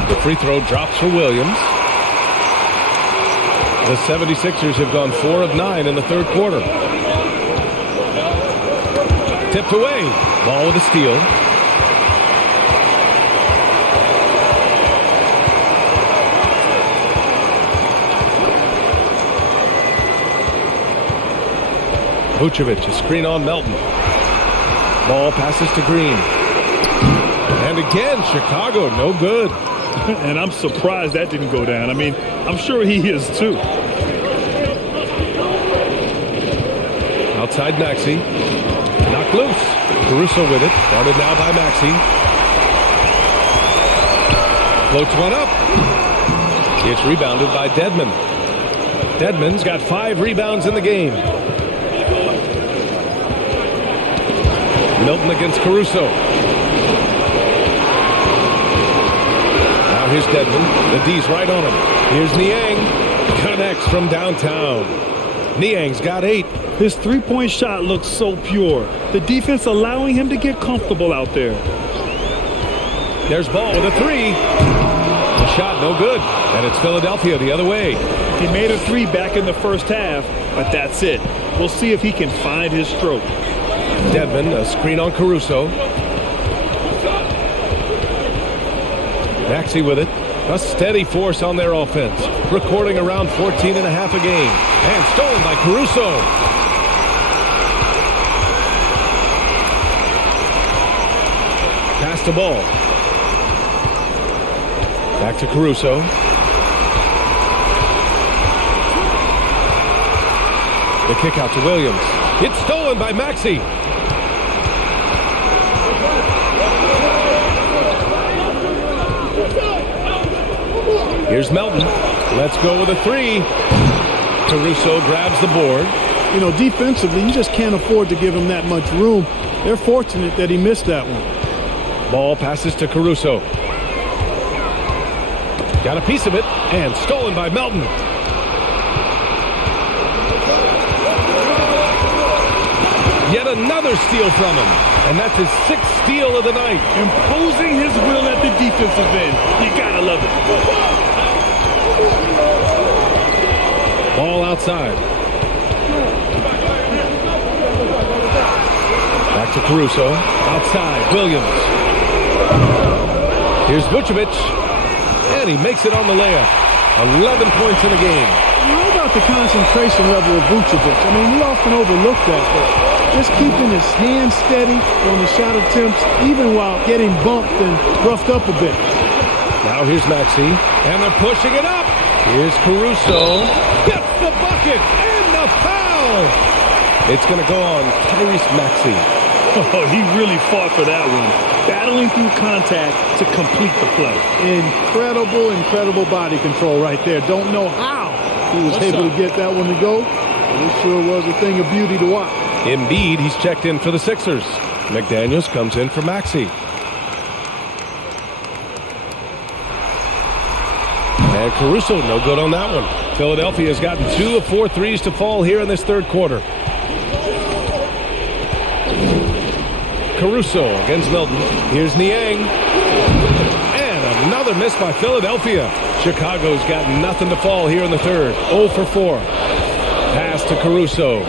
The free throw drops for Williams. The 76ers have gone 4 of 9 in the third quarter. Tipped away. Ball with a steal. Vucevic, a screen on Melton. Ball passes to Green. And again, Chicago, no good. And I'm surprised that didn't go down. I mean, I'm sure he is too. Outside Maxey. Knocked loose. Caruso with it. Guarded now by Maxey. Floats one up. It's rebounded by Dedmon. Dedmon's got 5 rebounds in the game. Milton against Caruso. Now here's Dedmon. The D's right on him. Here's Niang. Connects from downtown. Niang's got 8. His three-point shot looks so pure. The defense allowing him to get comfortable out there. There's Ball with a 3. The shot no good. And it's Philadelphia the other way. He made a 3 back in the first half, but that's it. We'll see if he can find his stroke. Dedmon, a screen on Caruso. Maxey with it. A steady force on their offense. Recording around 14 and a half a game. And stolen by Caruso. Pass the ball. Back to Caruso. The kick out to Williams. It's stolen by Maxey. Here's Melton. Let's go with a three. Caruso grabs the board. You know, defensively, you just can't afford to give him that much room. They're fortunate that he missed that one. Ball passes to Caruso. Got a piece of it, and stolen by Melton. Yet another steal from him, and that's his 6th steal of the night. Imposing his will at the defensive end. You gotta love it. Ball outside. Back to Caruso. Outside, Williams. Here's Vucevic. And he makes it on the layup. 11 points in the game. How about the concentration level of Vucevic? I mean, we often overlook that, but just keeping his hands steady on the shot attempts, even while getting bumped and roughed up a bit. Now here's Maxey, and they're pushing it up. Here's Caruso. Gets the bucket and the foul. It's going to go on Tyrese Maxey. Oh, he really fought for that one. Battling through contact to complete the play. Incredible body control right there. Don't know how he was able to get that one to go, but it sure was a thing of beauty to watch. Embiid, he's checked in for the Sixers. McDaniels comes in for Maxey. And Caruso, no good on that one. Philadelphia has gotten 2 of 4 threes to fall here in this third quarter. Caruso against Melton. Here's Niang. And another miss by Philadelphia. Chicago's got nothing to fall here in the third. 0 for 4. Pass to Caruso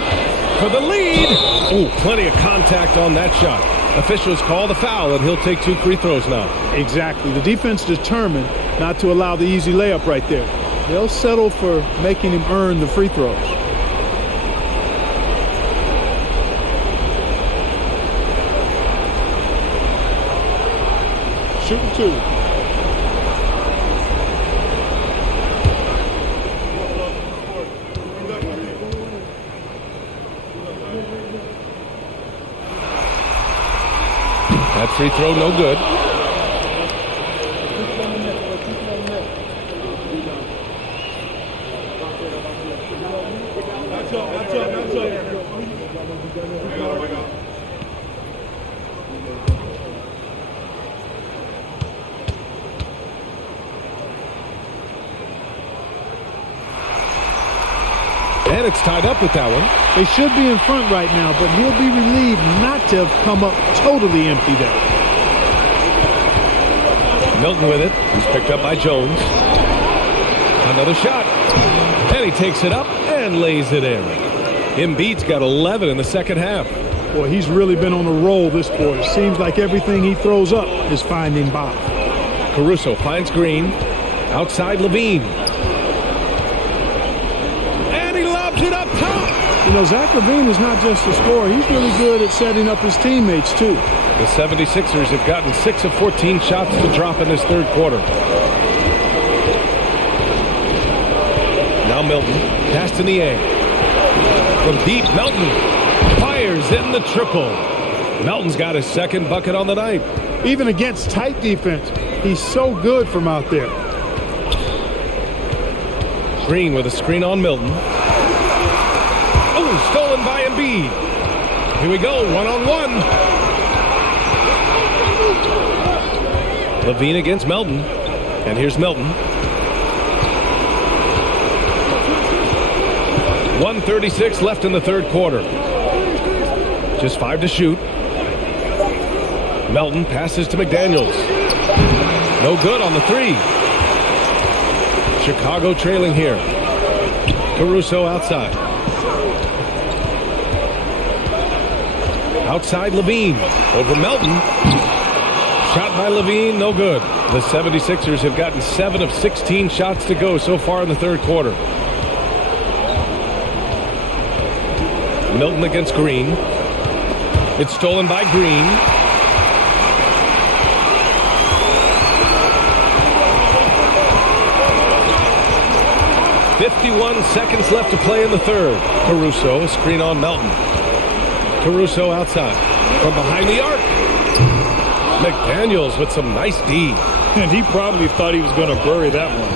for the lead. Ooh, plenty of contact on that shot. Officials call the foul, and he'll take 2 free throws now. Exactly. The defense determined not to allow the easy layup right there. They'll settle for making him earn the free throws. Shooting 2. That free throw, no good. And it's tied up with that one. They should be in front right now, but he'll be relieved not to have come up totally empty there. Milton with it. He's picked up by Jones. Another shot. And he takes it up and lays it in. Embiid's got 11 in the second half. Boy, he's really been on a roll this quarter. Seems like everything he throws up is finding Bob. Caruso finds Green. Outside Levine. It up top. You know, Zach LaVine is not just a scorer. He's really good at setting up his teammates, too. The 76ers have gotten 6 of 14 shots to drop in this third quarter. Now Milton. Pass to Niang. From deep, Melton fires in the triple. Melton's got his second bucket on the night. Even against tight defense, he's so good from out there. Green with a screen on Milton. Stolen by Embiid. Here we go, one-on-one. Levine against Melton. And here's Melton. 1:36 left in the third quarter. Just 5 to shoot. Melton passes to McDaniels. No good on the 3. Chicago trailing here. Caruso outside. Outside Levine. Over Melton. Shot by Levine, no good. The 76ers have gotten 7 of 16 shots to go so far in the third quarter. Milton against Green. It's stolen by Green. .51 seconds left to play in the third. Caruso, a screen on Melton. Caruso outside. From behind the arc. McDaniels with some nice D. And he probably thought he was going to bury that one.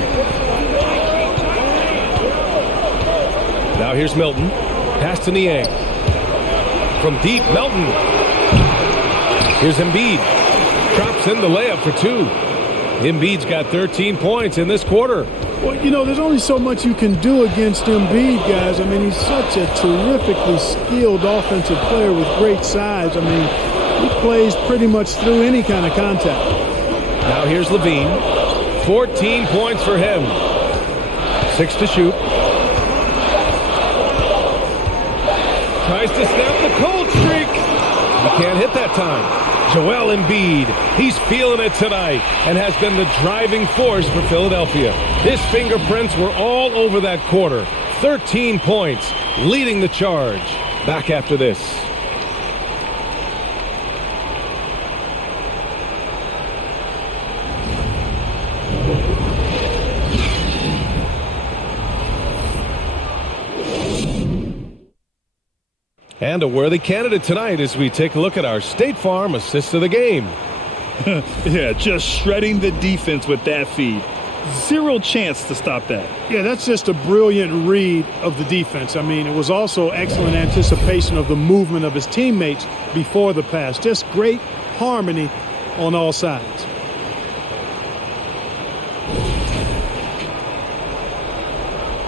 Now here's Milton. Pass to Niang. From deep, Melton. Here's Embiid. Drops in the layup for 2. Embiid's got 13 points in this quarter. Well, you know, there's only so much you can do against Embiid, guys. I mean, he's such a terrifically skilled offensive player with great size. I mean, he plays pretty much through any kind of contact. Now here's Levine. 14 points for him. 6 to shoot. Tries to snap the cold streak. He can't hit that time. Joel Embiid, he's feeling it tonight and has been the driving force for Philadelphia. His fingerprints were all over that quarter. 13 points, leading the charge. Back after this. And a worthy candidate tonight as we take a look at our State Farm assist of the game. Yeah, just shredding the defense with that feed. Zero chance to stop that. Yeah, that's just a brilliant read of the defense. I mean, it was also excellent anticipation of the movement of his teammates before the pass. Just great harmony on all sides.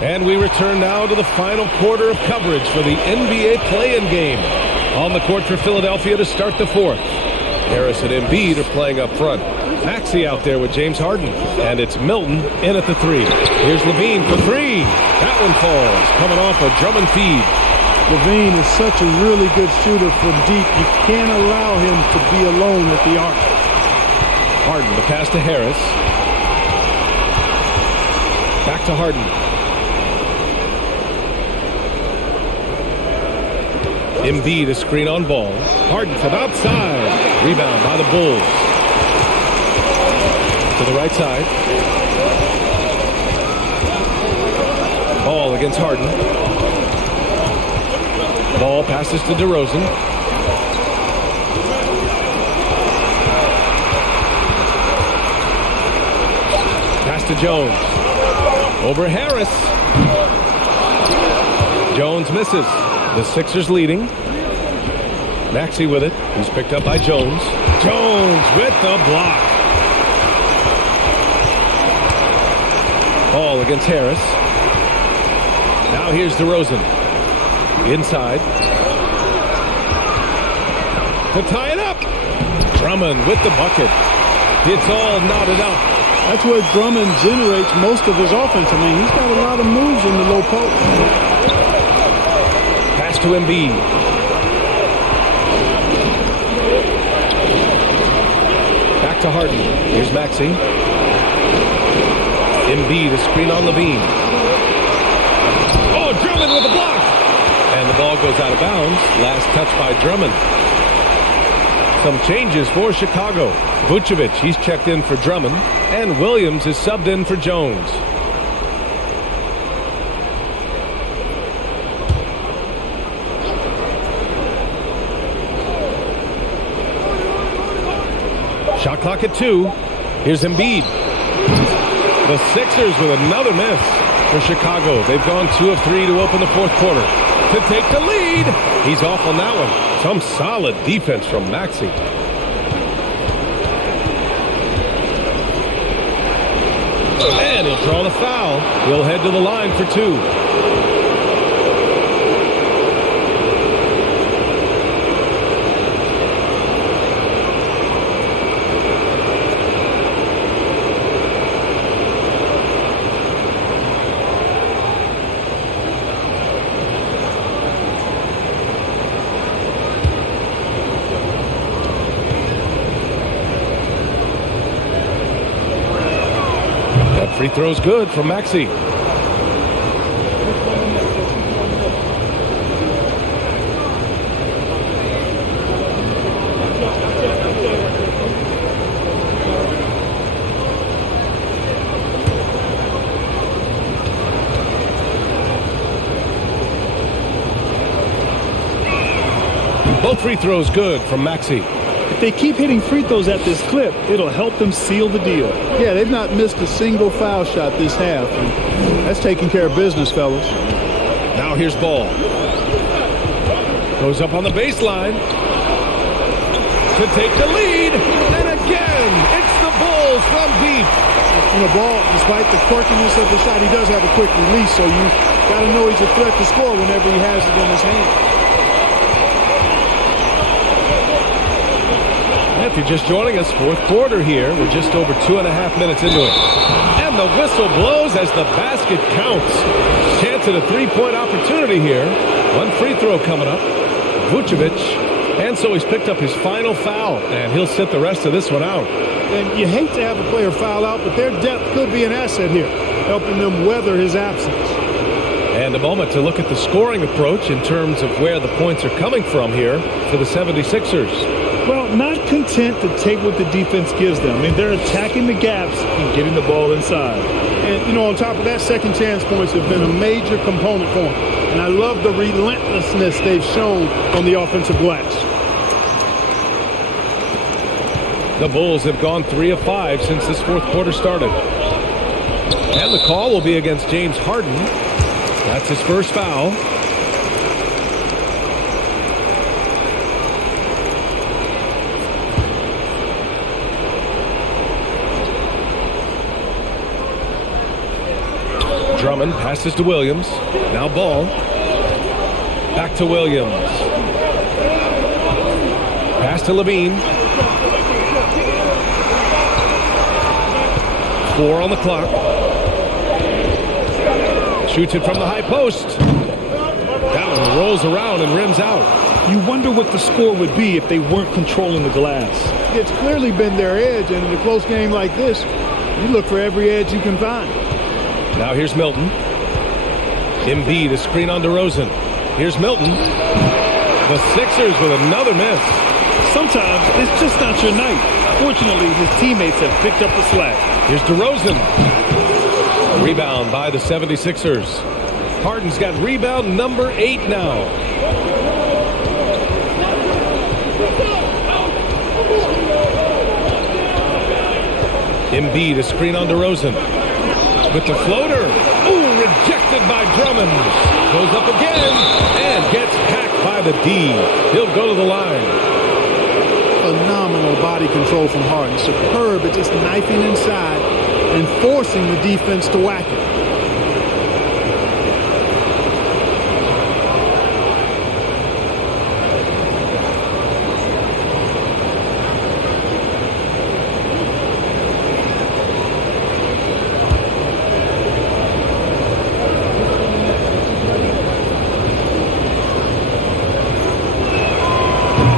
And we return now to the final quarter of coverage for the NBA play-in game. On the court for Philadelphia to start the fourth. Harris and Embiid are playing up front. Maxey out there with James Harden. And it's Milton in at the 3. Here's Levine for 3. That one falls, coming off a Drummond feed. Levine is such a really good shooter from deep. You can't allow him to be alone at the arc. Harden, the pass to Harris. Back to Harden. Embiid, a screen on ball. Harden from outside. Rebound by the Bulls. To the right side. Ball against Harden. Ball passes to DeRozan. Pass to Jones. Over Harris. Jones misses. The Sixers leading. Maxey with it. He's picked up by Jones. Jones with the block. Ball against Harris. Now here's DeRozan. Inside. To tie it up. Drummond with the bucket. It's all knotted up. That's where Drummond generates most of his offense. I mean, he's got a lot of moves in the low post. Pass to Embiid. Back to Harden. Here's Maxey. Embiid, a screen on Levine. Oh, Drummond with a block. And the ball goes out of bounds. Last touch by Drummond. Some changes for Chicago. Vucevic, he's checked in for Drummond. And Williams is subbed in for Jones. Shot clock at 2. Here's Embiid. The Sixers with another miss for Chicago. They've gone 2 of 3 to open the fourth quarter. To take the lead. He's off on that one. Some solid defense from Maxey. And he'll draw the foul. He'll head to the line for 2. Free throw's good from Maxey. Both free throws good from Maxey. If they keep hitting free throws at this clip, it'll help them seal the deal. Yeah, they've not missed a single foul shot this half. And that's taking care of business, fellas. Now here's Ball. Goes up on the baseline to take the lead. And again, it's the Bulls from deep. Ball, despite the quirkiness of the shot, he does have a quick release, so you got to know he's a threat to score whenever he has it in his hand. If you're just joining us, fourth quarter here. We're just over 2.5 minutes into it. And the whistle blows as the basket counts. Chance at a three-point opportunity here. One free throw coming up. Vucevic. And so he's picked up his final foul, and he'll sit the rest of this one out. And you hate to have a player foul out, but their depth could be an asset here, helping them weather his absence. And a moment to look at the scoring approach in terms of where the points are coming from here for the 76ers. Well, not content to take what the defense gives them. I mean, they're attacking the gaps and getting the ball inside. And, on top of that, second chance points have been a major component for them. And I love the relentlessness they've shown on the offensive glass. The Bulls have gone 3 of 5 since this fourth quarter started. And the call will be against James Harden. That's his first foul. Drummond passes to Williams. Now Ball. Back to Williams. Pass to Levine. 4 on the clock. Shoots it from the high post. That one rolls around and rims out. You wonder what the score would be if they weren't controlling the glass. It's clearly been their edge, and in a close game like this, you look for every edge you can find. Now here's Milton. Embiid, a screen on DeRozan. Here's Milton. The Sixers with another miss. Sometimes it's just not your night. Fortunately, his teammates have picked up the slack. Here's DeRozan. Rebound by the 76ers. Harden's got rebound number 8 now. Embiid, a screen on DeRozan. With the floater. Ooh, rejected by Drummond. Goes up again and gets hacked by the D. He'll go to the line. Phenomenal body control from Harden. Superb at just knifing inside and forcing the defense to whack it.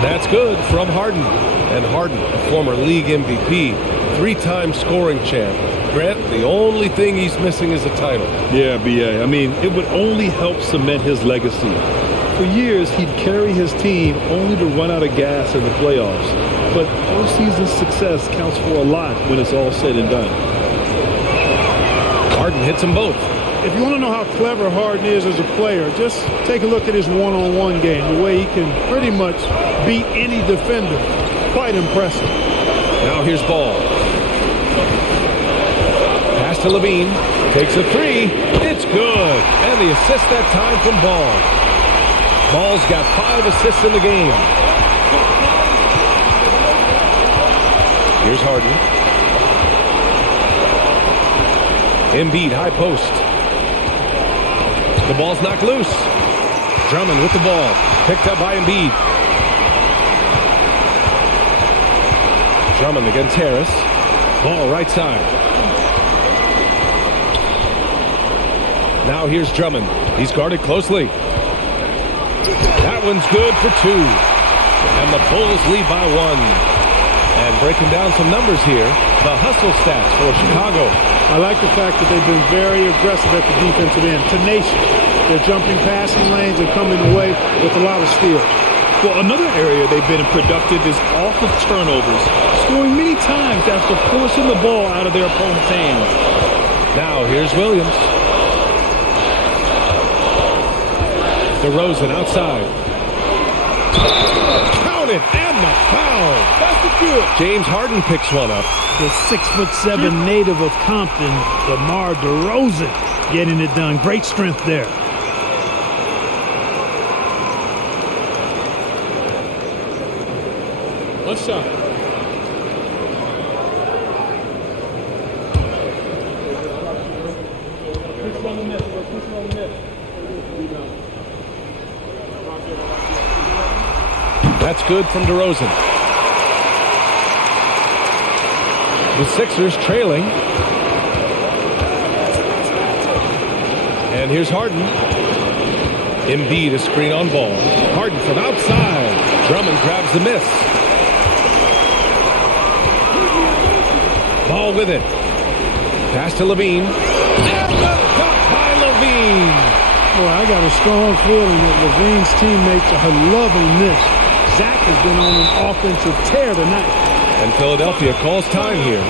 That's good from Harden. And Harden, a former league MVP, 3-time scoring champ. Grant, the only thing he's missing is a title. Yeah, B.A. I mean, it would only help cement his legacy. For years, he'd carry his team only to run out of gas in the playoffs. But postseason success counts for a lot when it's all said and done. Harden hits them both. If you want to know how clever Harden is as a player, just take a look at his one-on-one game, the way he can pretty much beat any defender. Quite impressive. Now here's Ball. Pass to Levine. Takes a 3. It's good. And the assist that time from Ball. Ball's got 5 assists in the game. Here's Harden. Embiid, high post. The ball's knocked loose. Drummond with the ball. Picked up by Embiid. Drummond against Harris. Ball right side. Now here's Drummond. He's guarded closely. That one's good for 2. And the Bulls lead by 1. And breaking down some numbers here, the hustle stats for Chicago. I like the fact that they've been very aggressive at the defensive end. Tenacious. Their jumping passing lanes are coming away with a lot of steals. Well, another area they've been productive is off of turnovers, scoring many times after forcing the ball out of their opponent's hands. Now here's Williams. DeRozan outside. Count it, and the foul. That's the good. James Harden picks one up. The 6'7" native of Compton, DeMar DeRozan, getting it done. Great strength there. One shot. That's good from DeRozan. The Sixers trailing. And here's Harden. Embiid, a screen on ball. Harden from outside. Drummond grabs the miss. Ball with it. Pass to Levine. And the dunk by Levine. Boy, I got a strong feeling that Levine's teammates are loving this. Zach has been on an offensive tear tonight. And Philadelphia calls time here.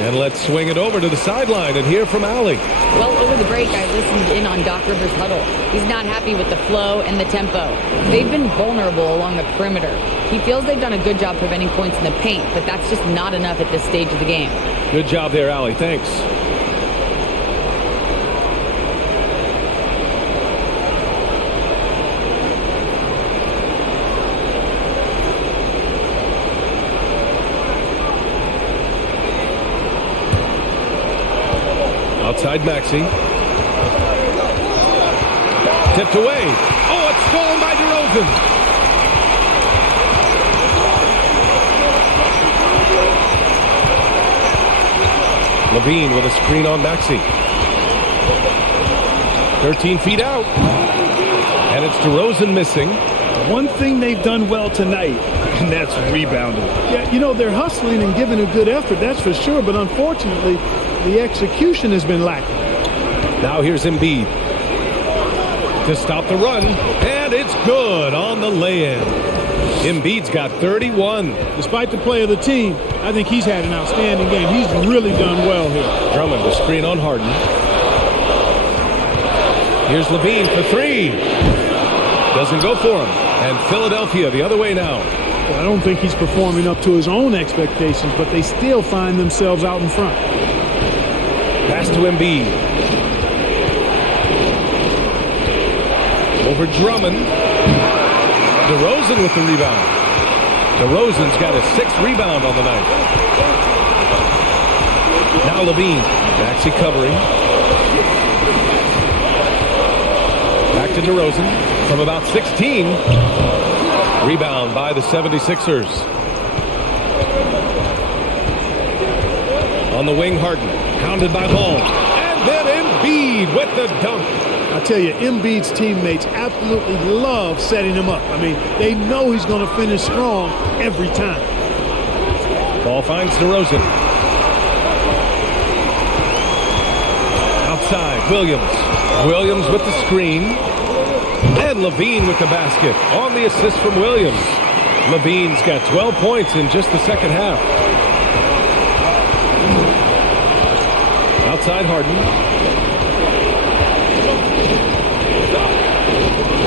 And let's swing it over to the sideline and hear from Allie. Well, over the break, I listened in on Doc Rivers' huddle. He's not happy with the flow and the tempo. They've been vulnerable along the perimeter. He feels they've done a good job preventing points in the paint, but that's just not enough at this stage of the game. Good job there, Allie. Thanks. Outside Maxey. Tipped away. Oh, it's stolen by DeRozan. Levine with a screen on Maxey. 13 feet out. And it's DeRozan missing. One thing they've done well tonight, and that's rebounding. Yeah, you know, they're hustling and giving a good effort, that's for sure, but unfortunately, the execution has been lacking. Now here's Embiid to stop the run, and it's good on the lay-in. Embiid's got 31. Despite the play of the team, I think he's had an outstanding game. He's really done well here. Drummond, the screen on Harden. Here's Levine for three. Doesn't go for him. And Philadelphia the other way now. Well, I don't think he's performing up to his own expectations, but they still find themselves out in front. Pass to Embiid. Over Drummond. DeRozan with the rebound. DeRozan's got his 6th rebound on the night. Now Levine. Maxey covering. Back to DeRozan from about 16. Rebound by the 76ers. On the wing, Harden. Pounded by Ball. And then Embiid with the dunk. I tell you, Embiid's teammates absolutely love setting him up. I mean, they know he's going to finish strong every time. Ball finds DeRozan. Outside, Williams. Williams with the screen. And Levine with the basket on the assist from Williams. Levine's got 12 points in just the second half. Outside Harden.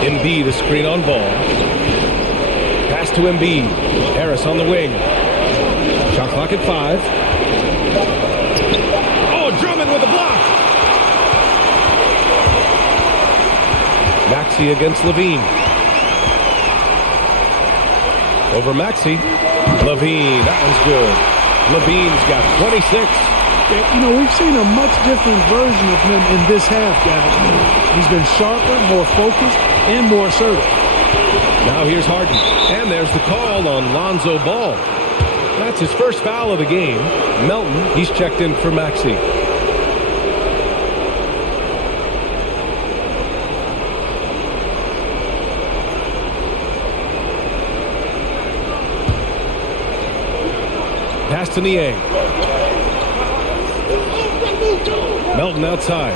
Embiid, a screen on Ball. Pass to Embiid. Harris on the wing. Shot clock at 5. Maxey against Levine. Over Maxey. Levine, that one's good. Levine's got 26. You know, we've seen a much different version of him in this half, guys. He's been sharper, more focused, and more assertive. Now here's Harden. And there's the call on Lonzo Ball. That's his first foul of the game. Melton, he's checked in for Maxey. Pass to Niang. Melton outside.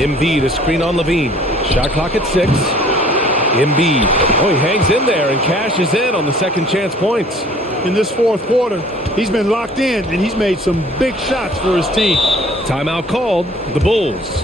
Embiid, a screen on Levine. Shot clock at 6. Embiid. Oh, he hangs in there and cashes in on the second chance points. In this fourth quarter, he's been locked in, and he's made some big shots for his team. Timeout called. The Bulls.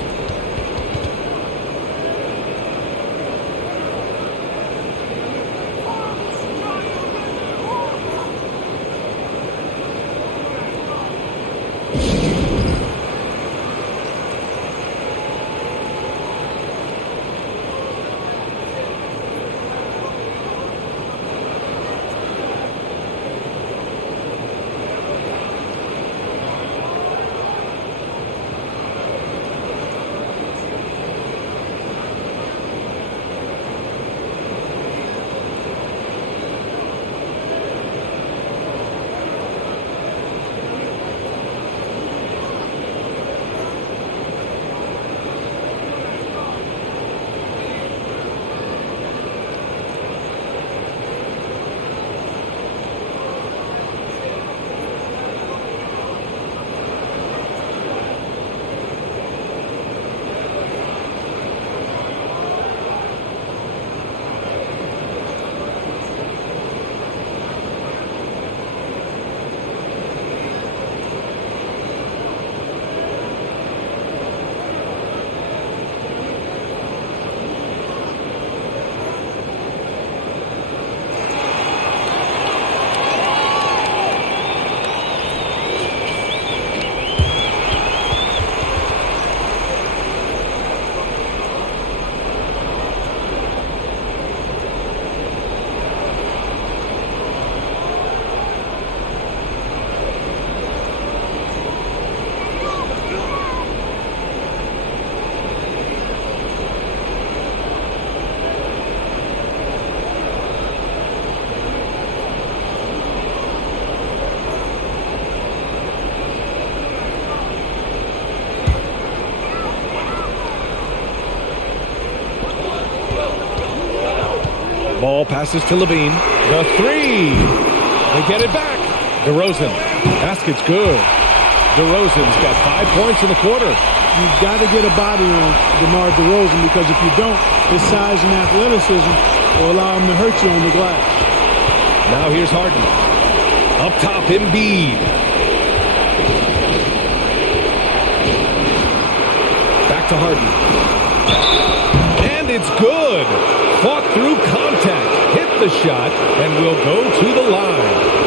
Ball passes to Levine. The three. They get it back. DeRozan. Basket's good. DeRozan's got 5 points in the quarter. You've got to get a body on DeMar DeRozan, because if you don't, his size and athleticism will allow him to hurt you on the glass. Now here's Harden. Up top, Embiid. Back to Harden. And it's good. Fought through contact. Hit the shot and will go to the line.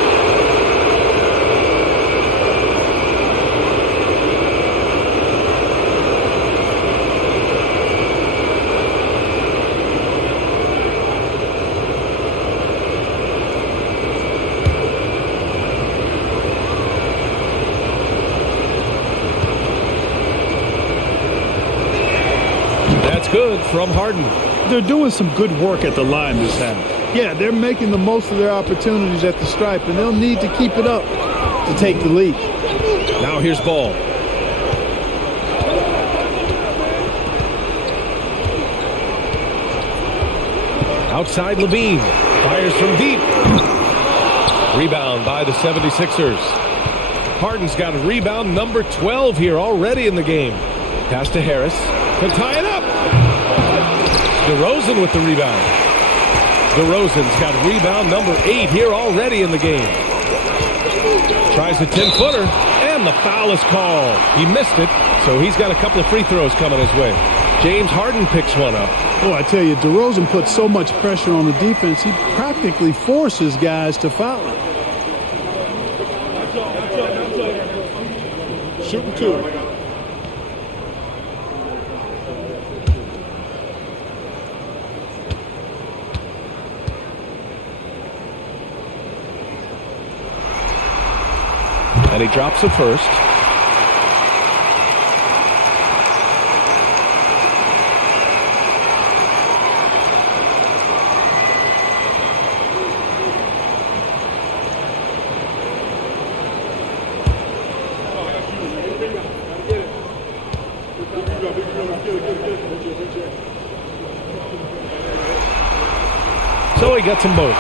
Good from Harden. They're doing some good work at the line this half. Yeah, they're making the most of their opportunities at the stripe, and they'll need to keep it up to take the lead. Now here's Ball. Outside Levine. Fires from deep. Rebound by the 76ers. Harden's got a rebound number 12 here already in the game. Pass to Harris. To tie it up. DeRozan with the rebound. DeRozan's got rebound number 8 here already in the game. Tries a 10-footer, and the foul is called. He missed it, so he's got a couple of free throws coming his way. James Harden picks one up. Oh, I tell you, DeRozan puts so much pressure on the defense, he practically forces guys to foul him. Shooting two. And he drops the first. So he gets them both.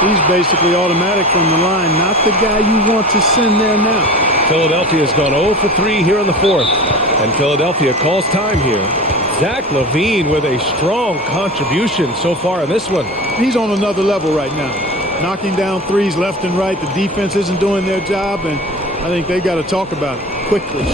He's basically automatic from the line, not the guy you want to send there now. Philadelphia's gone 0 for 3 here in the fourth. And Philadelphia calls time here. Zach LaVine with a strong contribution so far in this one. He's on another level right now. Knocking down threes left and right. The defense isn't doing their job, and I think they got to talk about it quickly.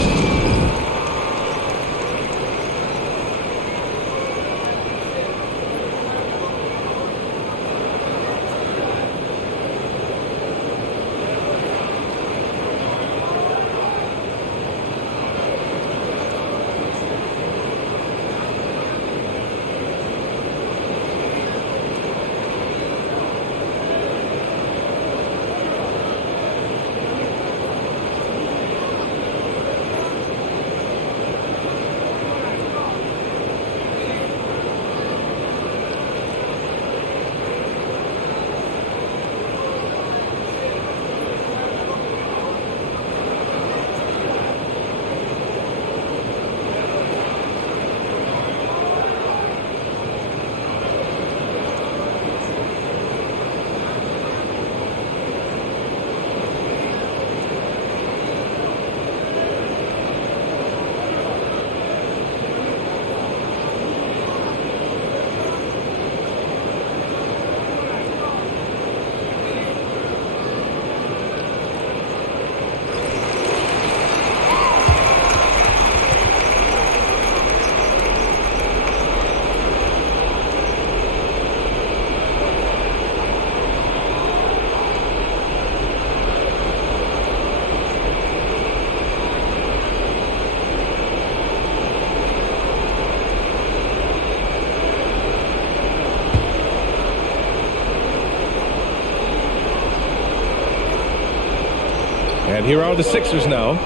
And here are the Sixers now.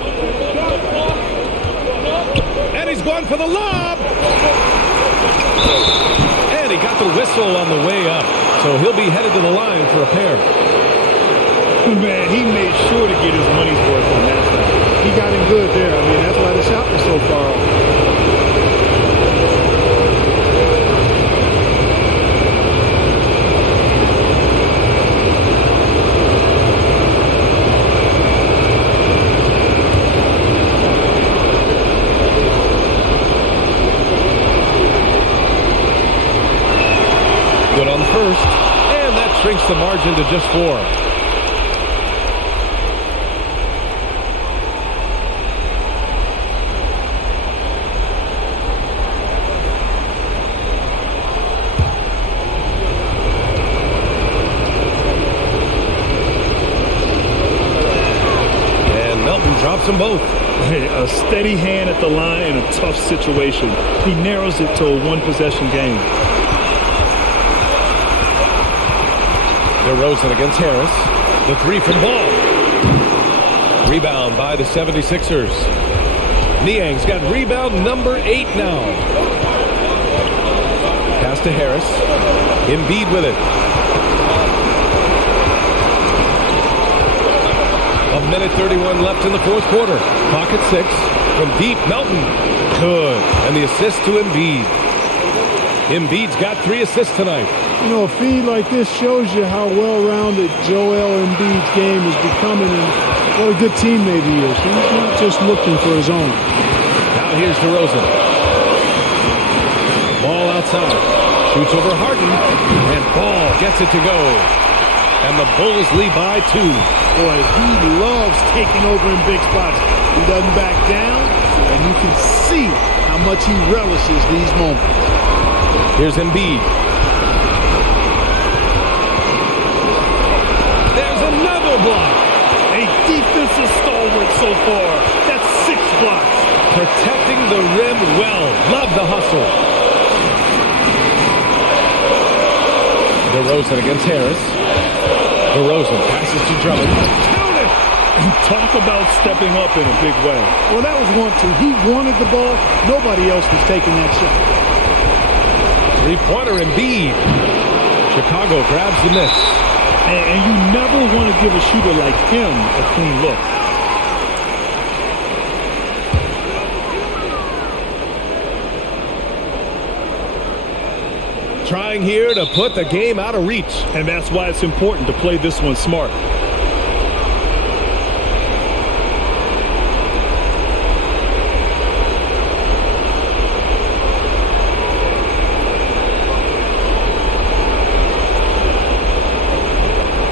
And he's going for the lob. And he got the whistle on the way up. So he'll be headed to the line for a pair. Man, he made sure to get his money's worth on that side. He got him good there. I mean, that's why the shot was so far off. Good on the first, and that shrinks the margin to just 4. And Melton drops them both. Hey, a steady hand at the line in a tough situation. He narrows it to a one-possession game. DeRozan against Harris. The three from Ball. Rebound by the 76ers. Niang's got rebound number 8 now. Pass to Harris. Embiid with it. 1:31 left in the fourth quarter. Clock at 6. From deep, Melton. Good. And the assist to Embiid. Embiid's got 3 assists tonight. You know, a feed like this shows you how well-rounded Joel Embiid's game is becoming and what a good teammate he is. He's not just looking for his own. Now here's DeRozan. Ball outside. Shoots over Harden. And Ball gets it to go. And the Bulls lead by 2. Boy, he loves taking over in big spots. He doesn't back down, and you can see how much he relishes these moments. Here's Embiid. There's another block. A defensive stalwart so far. That's 6 blocks. Protecting the rim well. Love the hustle. DeRozan against Harris. DeRozan passes to Drummond. Count it! Talk about stepping up in a big way. Well, that was 1-2. He wanted the ball. Nobody else was taking that shot. Three-pointer Embiid. Chicago grabs the miss. And you never want to give a shooter like him a clean look. Trying here to put the game out of reach. And that's why it's important to play this one smart.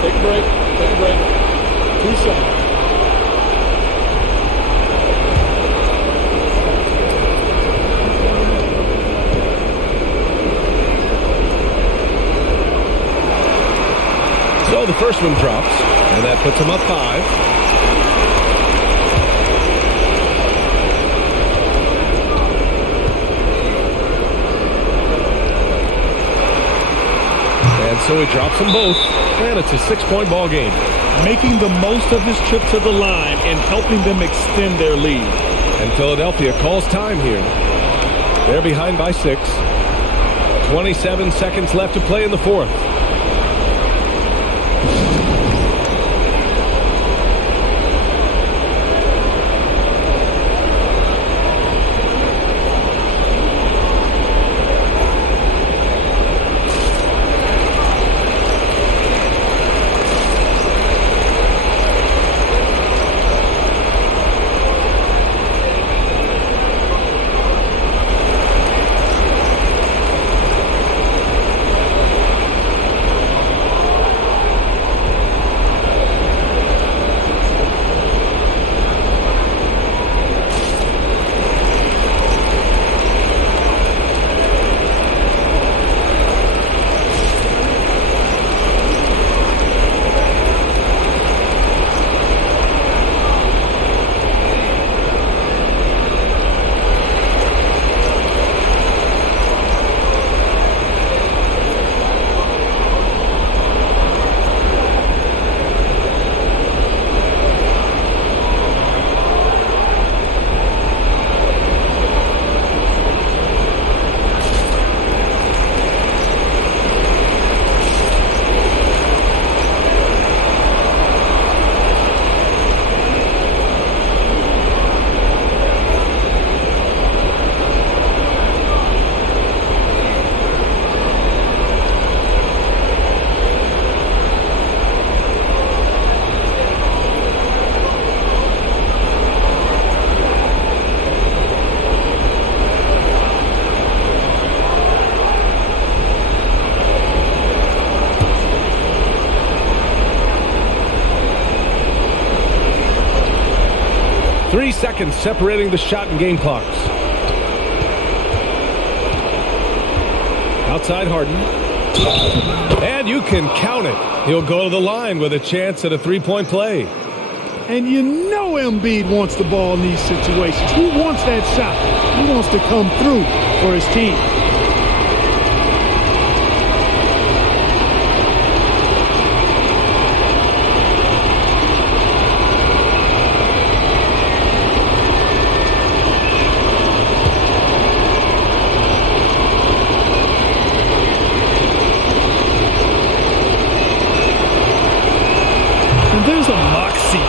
Take a break. 2 seconds. So the first one drops, and that puts him up 5. And so he drops them both, and it's a 6-point ball game. Making the most of his trip to the line and helping them extend their lead. And Philadelphia calls time here. They're behind by 6. 27 seconds left to play in the fourth. Seconds separating the shot and game clocks. Outside Harden. And you can count it. He'll go to the line with a chance at a 3-point play. And you know Embiid wants the ball in these situations. He wants that shot. He wants to come through for his team.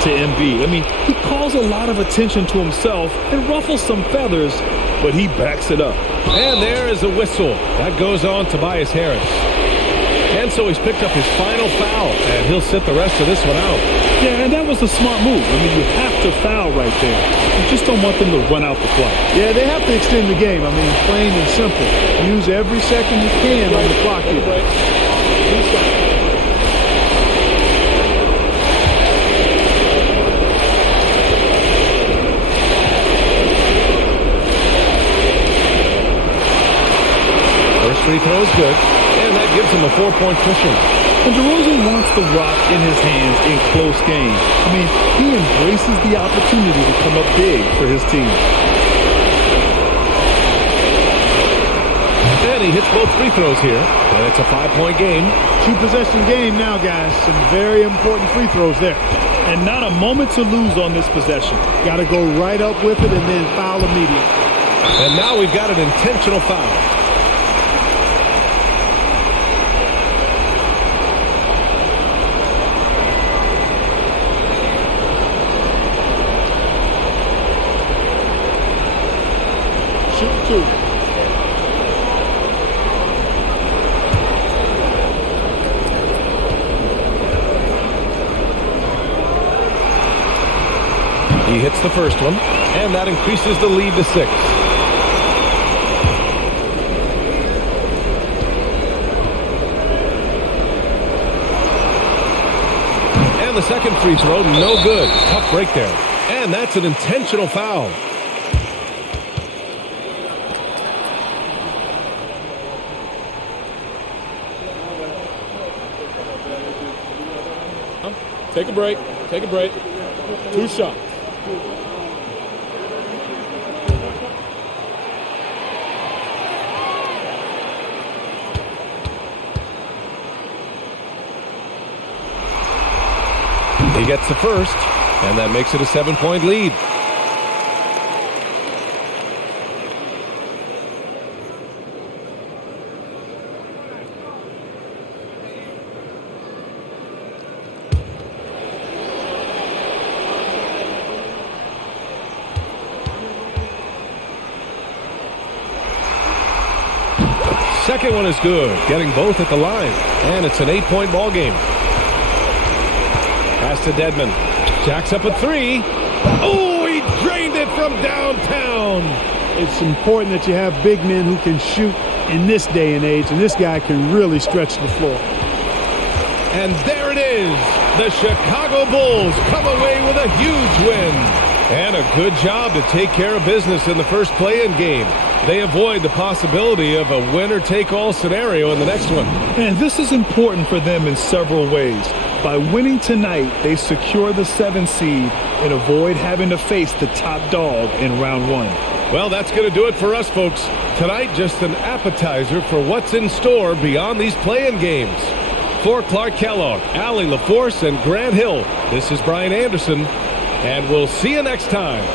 To Embiid. I mean, he calls a lot of attention to himself and ruffles some feathers, but he backs it up. And there is a whistle. That goes on Tobias Harris. And so he's picked up his final foul, and he'll sit the rest of this one out. Yeah, and that was a smart move. I mean, you have to foul right there. You just don't want them to run out the clock. Yeah, they have to extend the game. I mean, plain and simple. Use every second you can on the clock here. Free throw is good, and that gives him a 4-point cushion. And DeRozan wants the rock in his hands in close games. I mean, he embraces the opportunity to come up big for his team. And he hits both free throws here, and it's a 5-point game. 2-possession game now, guys. Some very important free throws there. and not a moment to lose on this possession. Got to go right up with it and then foul immediately. And now we've got an intentional foul. Shoot two. He hits the first one, and that increases the lead to 6. And the second free throw, no good. Tough break there. And that's an intentional foul. Take a break. Take a break. 2 shots. He gets the first, and that makes it a 7-point lead. Second one is good, getting both at the line, and it's an 8-point ball game. Pass to Dedmon. Jacks up a 3. Oh, he drained it from downtown. It's important that you have big men who can shoot in this day and age, and this guy can really stretch the floor. And there it is. The Chicago Bulls come away with a huge win. And a good job to take care of business in the first play-in game. They avoid the possibility of a winner-take-all scenario in the next one. And this is important for them in several ways. By winning tonight, they secure the 7th seed and avoid having to face the top dog in round 1. Well, that's going to do it for us, folks. Tonight, just an appetizer for what's in store beyond these play-in games. For Clark Kellogg, Allie LaForce, and Grant Hill, this is Brian Anderson, and we'll see you next time